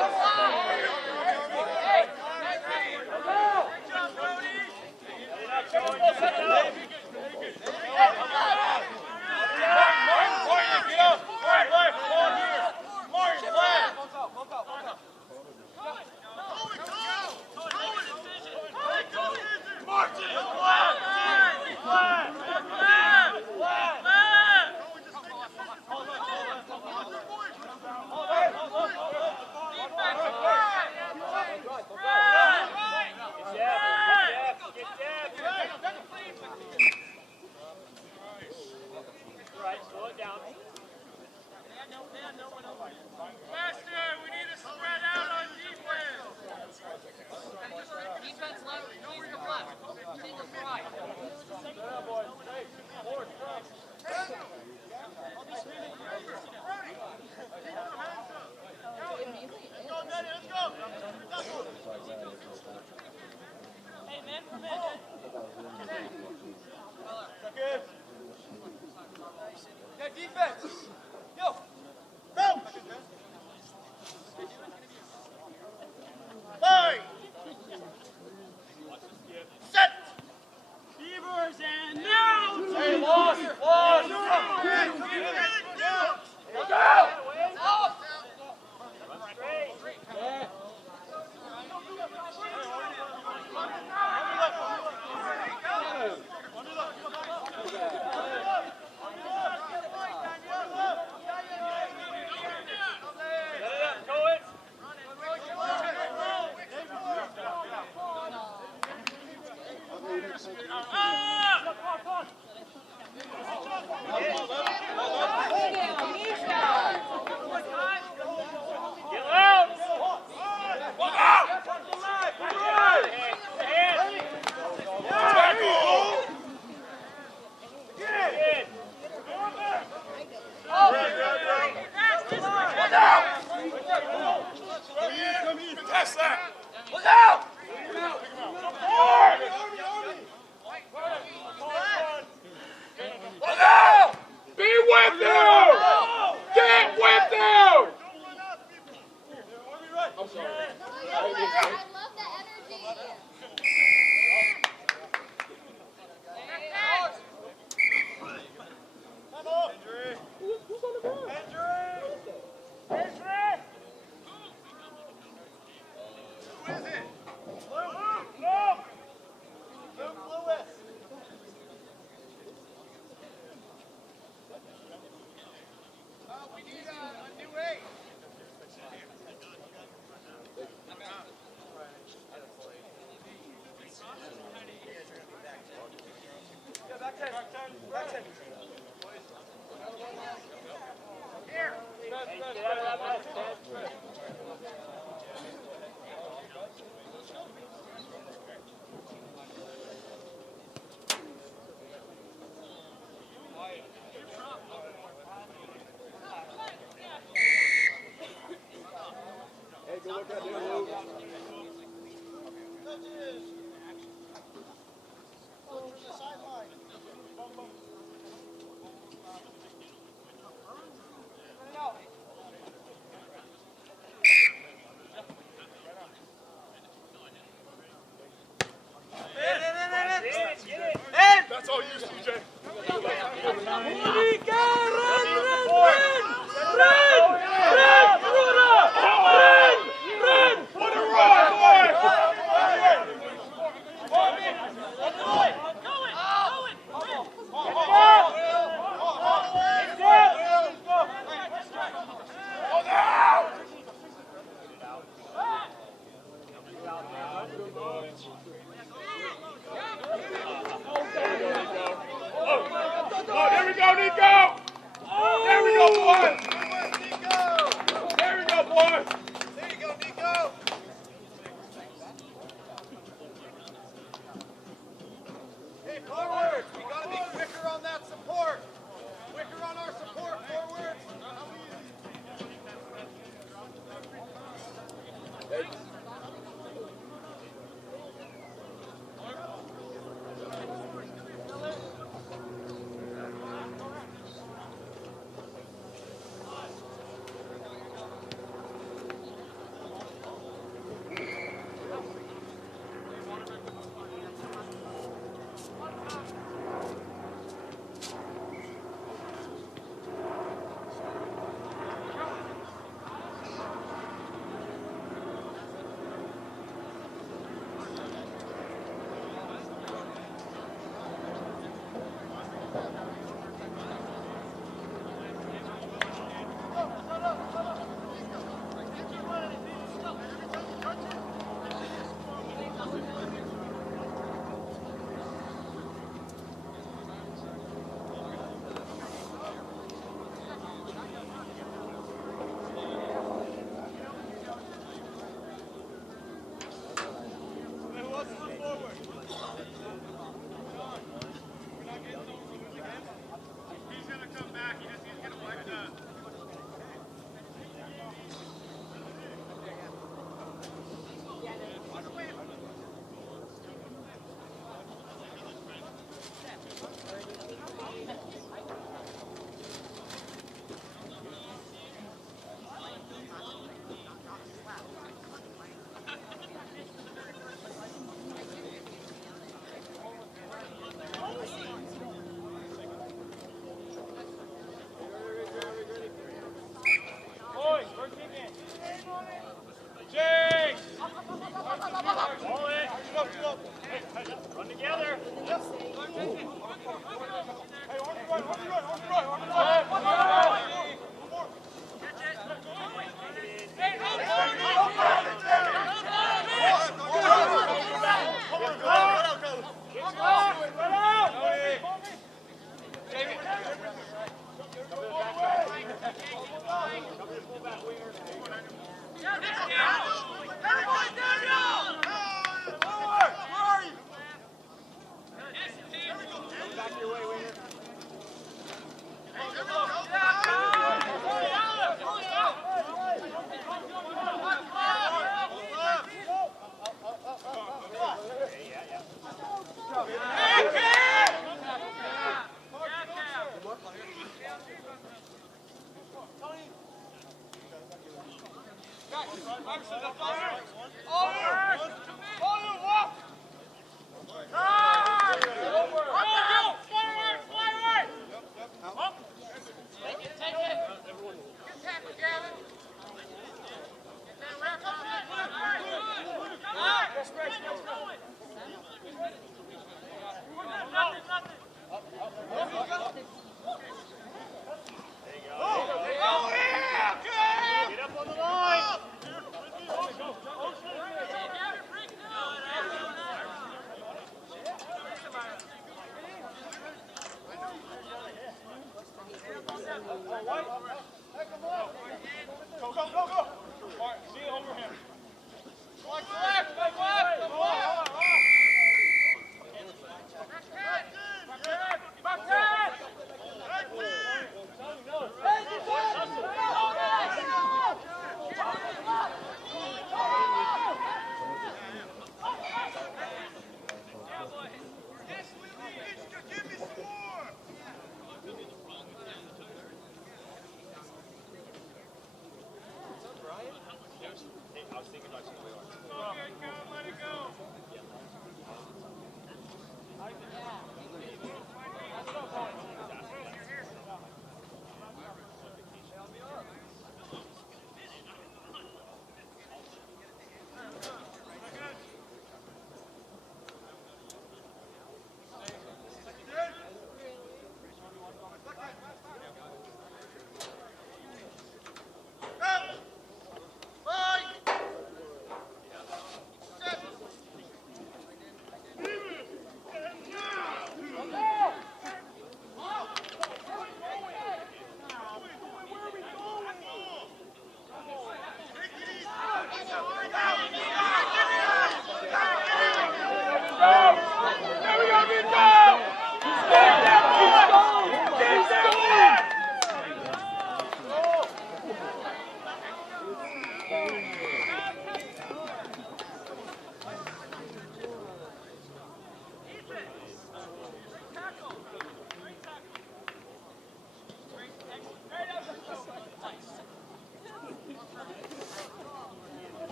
That's all you, CJ. Oh, there we go, Nico! There we go, boys! There we go, boys! There you go, Nico. Hey, forward. We got to be quicker on that support. Quicker on our support, forward.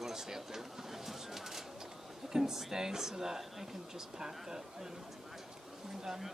You want to stay up there? can stay so that I can just pack up when we're done.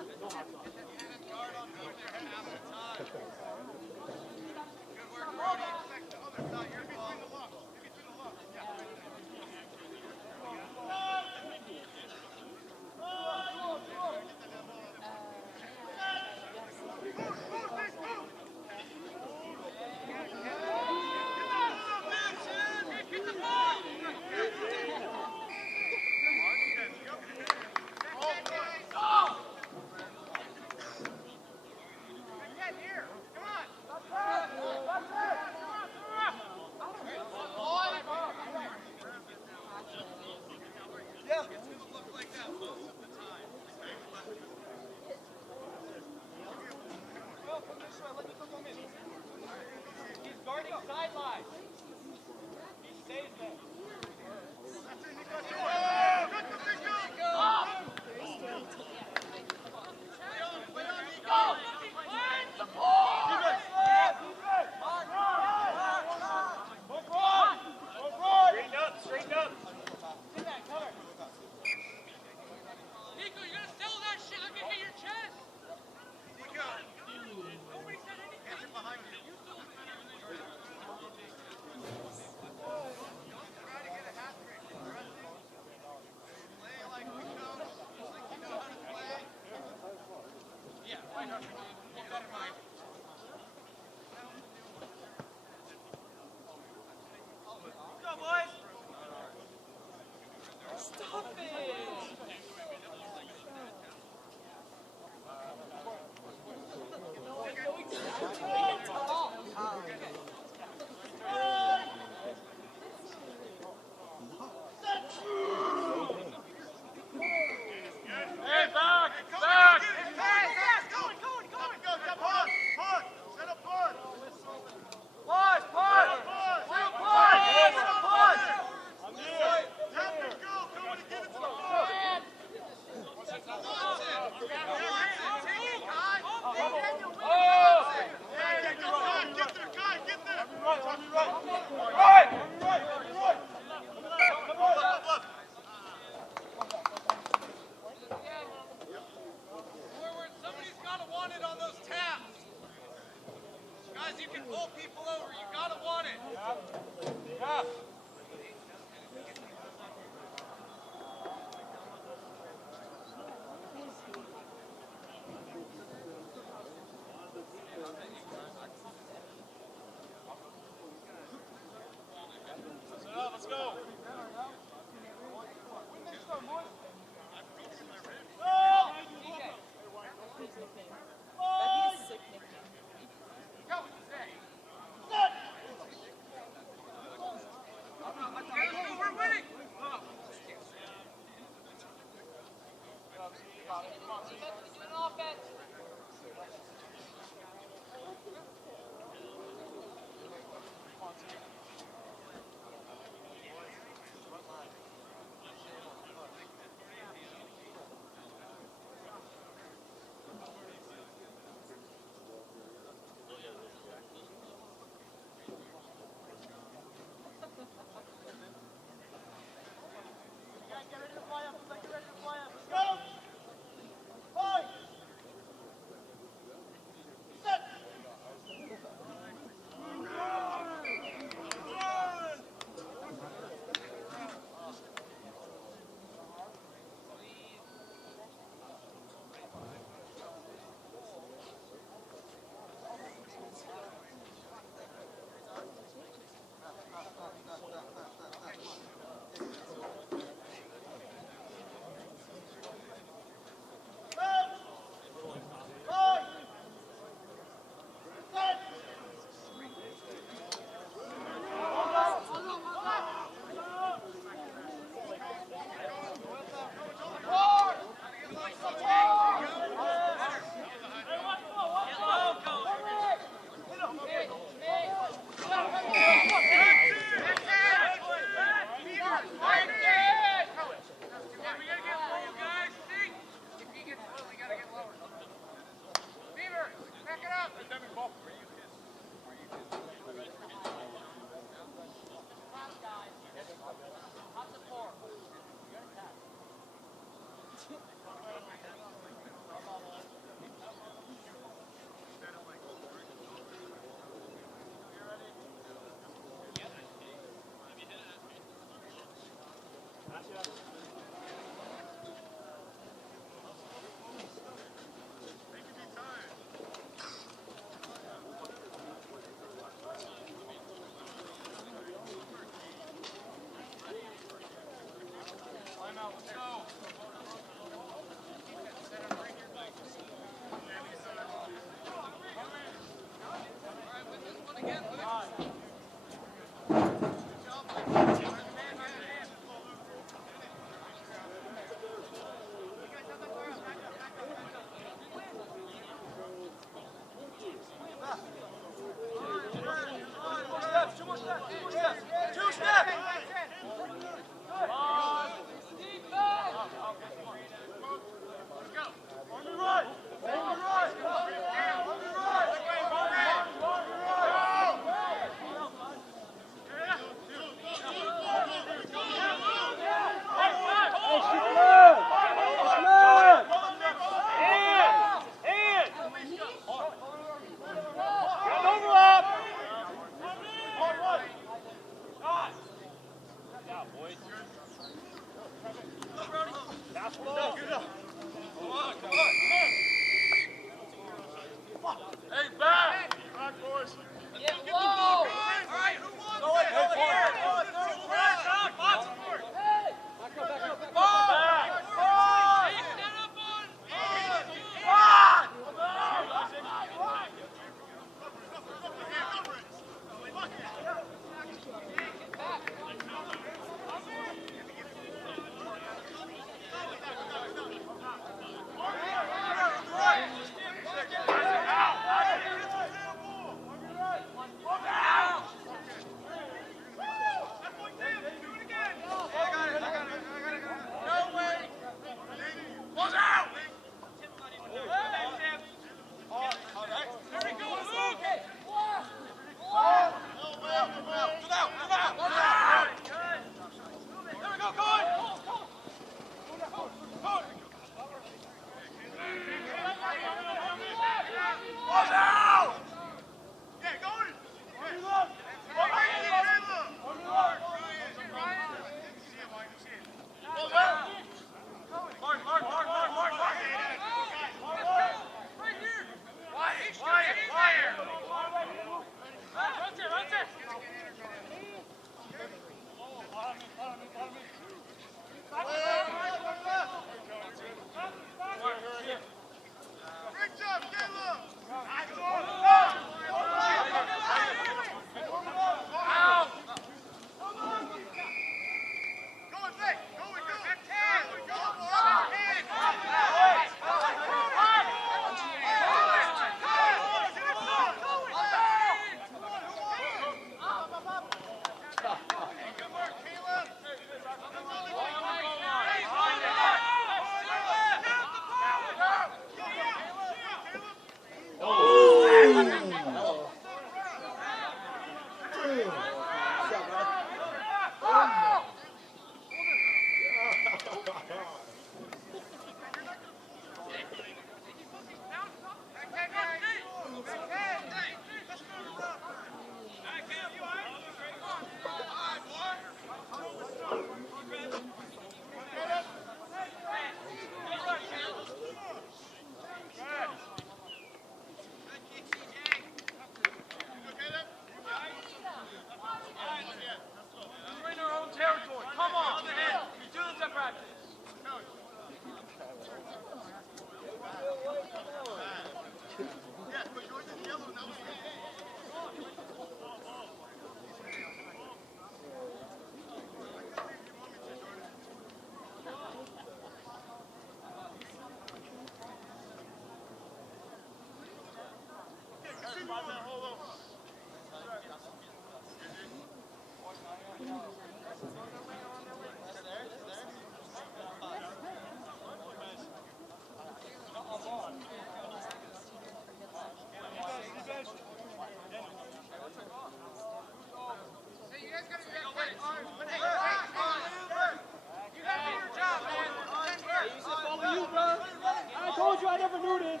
never knew this.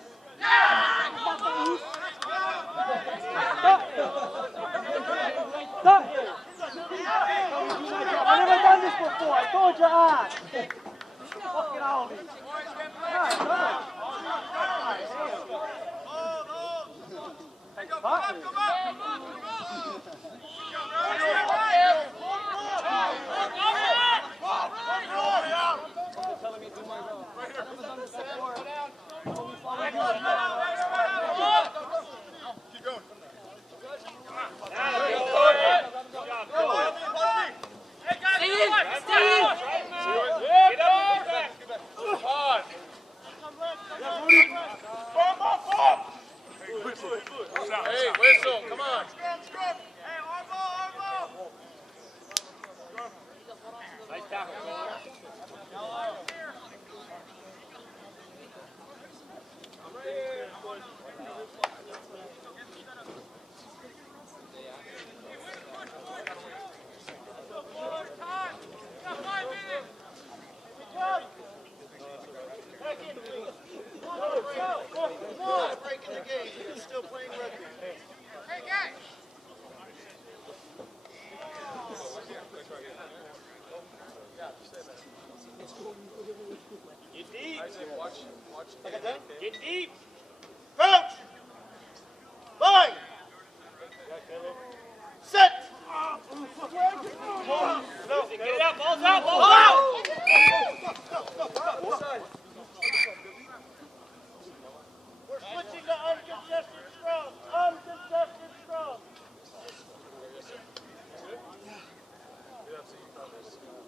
Stop. I've never done this before. I told you ass. Fucking out. Hey, whistle, come on. Nice tackle. Breaking the game. You're still playing rugby. Hey, guys. Get deep. Get deep. Coach. Line. Set. Get it out, ball's out, ball's out. We're switching to uncontested scrum. Uncontested scrum.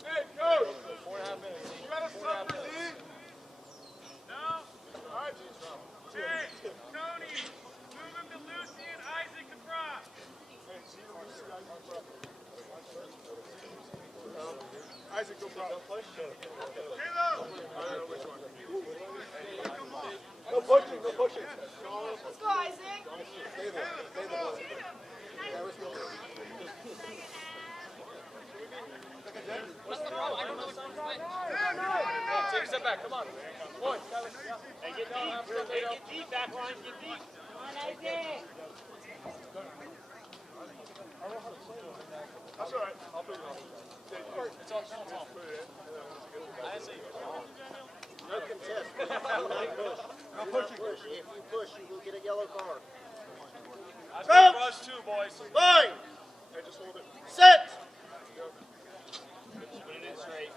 Hey, coach. 4.5 minutes. You got us something, dude? No? All right, Jay, Tony, move him to Lucy and Isaac to Brock. Isaac, go Brock. Caleb! I don't know which one. No pushing, no pushing. Let's go, Isaac. Take a step back, come on. Boy. Hey, get deep. Hey, get deep, back line, get deep. Come on, Isaac. That's all right. I'll figure it out. It's all small. I see. No contest. No pushing. If you push, you will get a yellow card. That's good for us too, boys. Line. Hey, just hold it. Set. Put it in straight.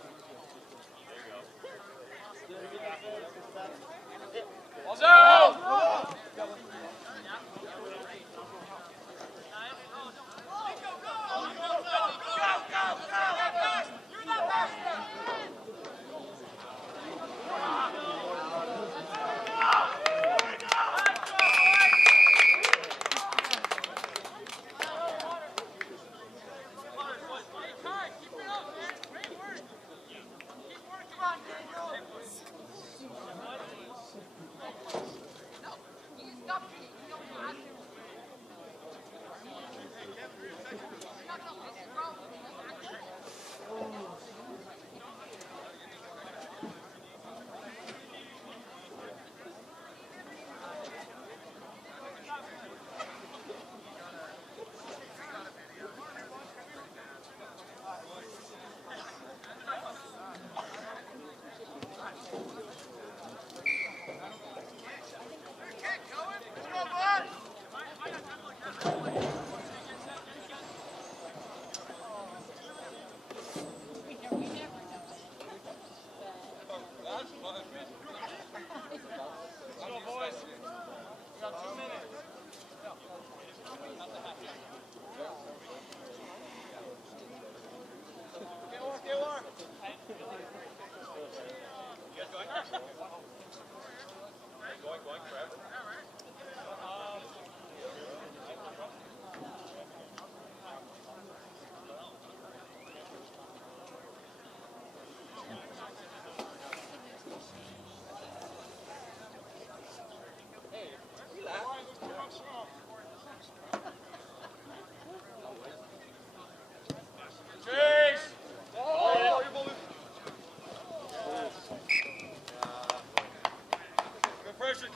Ball's out!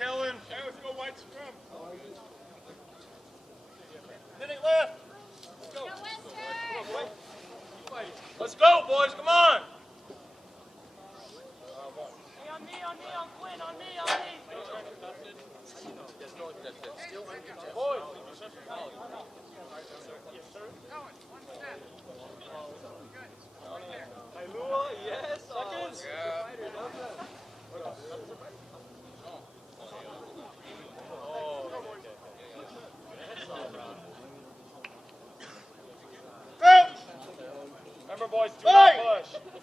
Dylan. Hey, let's go white scrum. Minute left. Let's go. Let's go, boys. Come on. Hey, on me, on Quinn, on me. Boys. Hey, Lua, yes. Seconds. Remember, boys, do not push.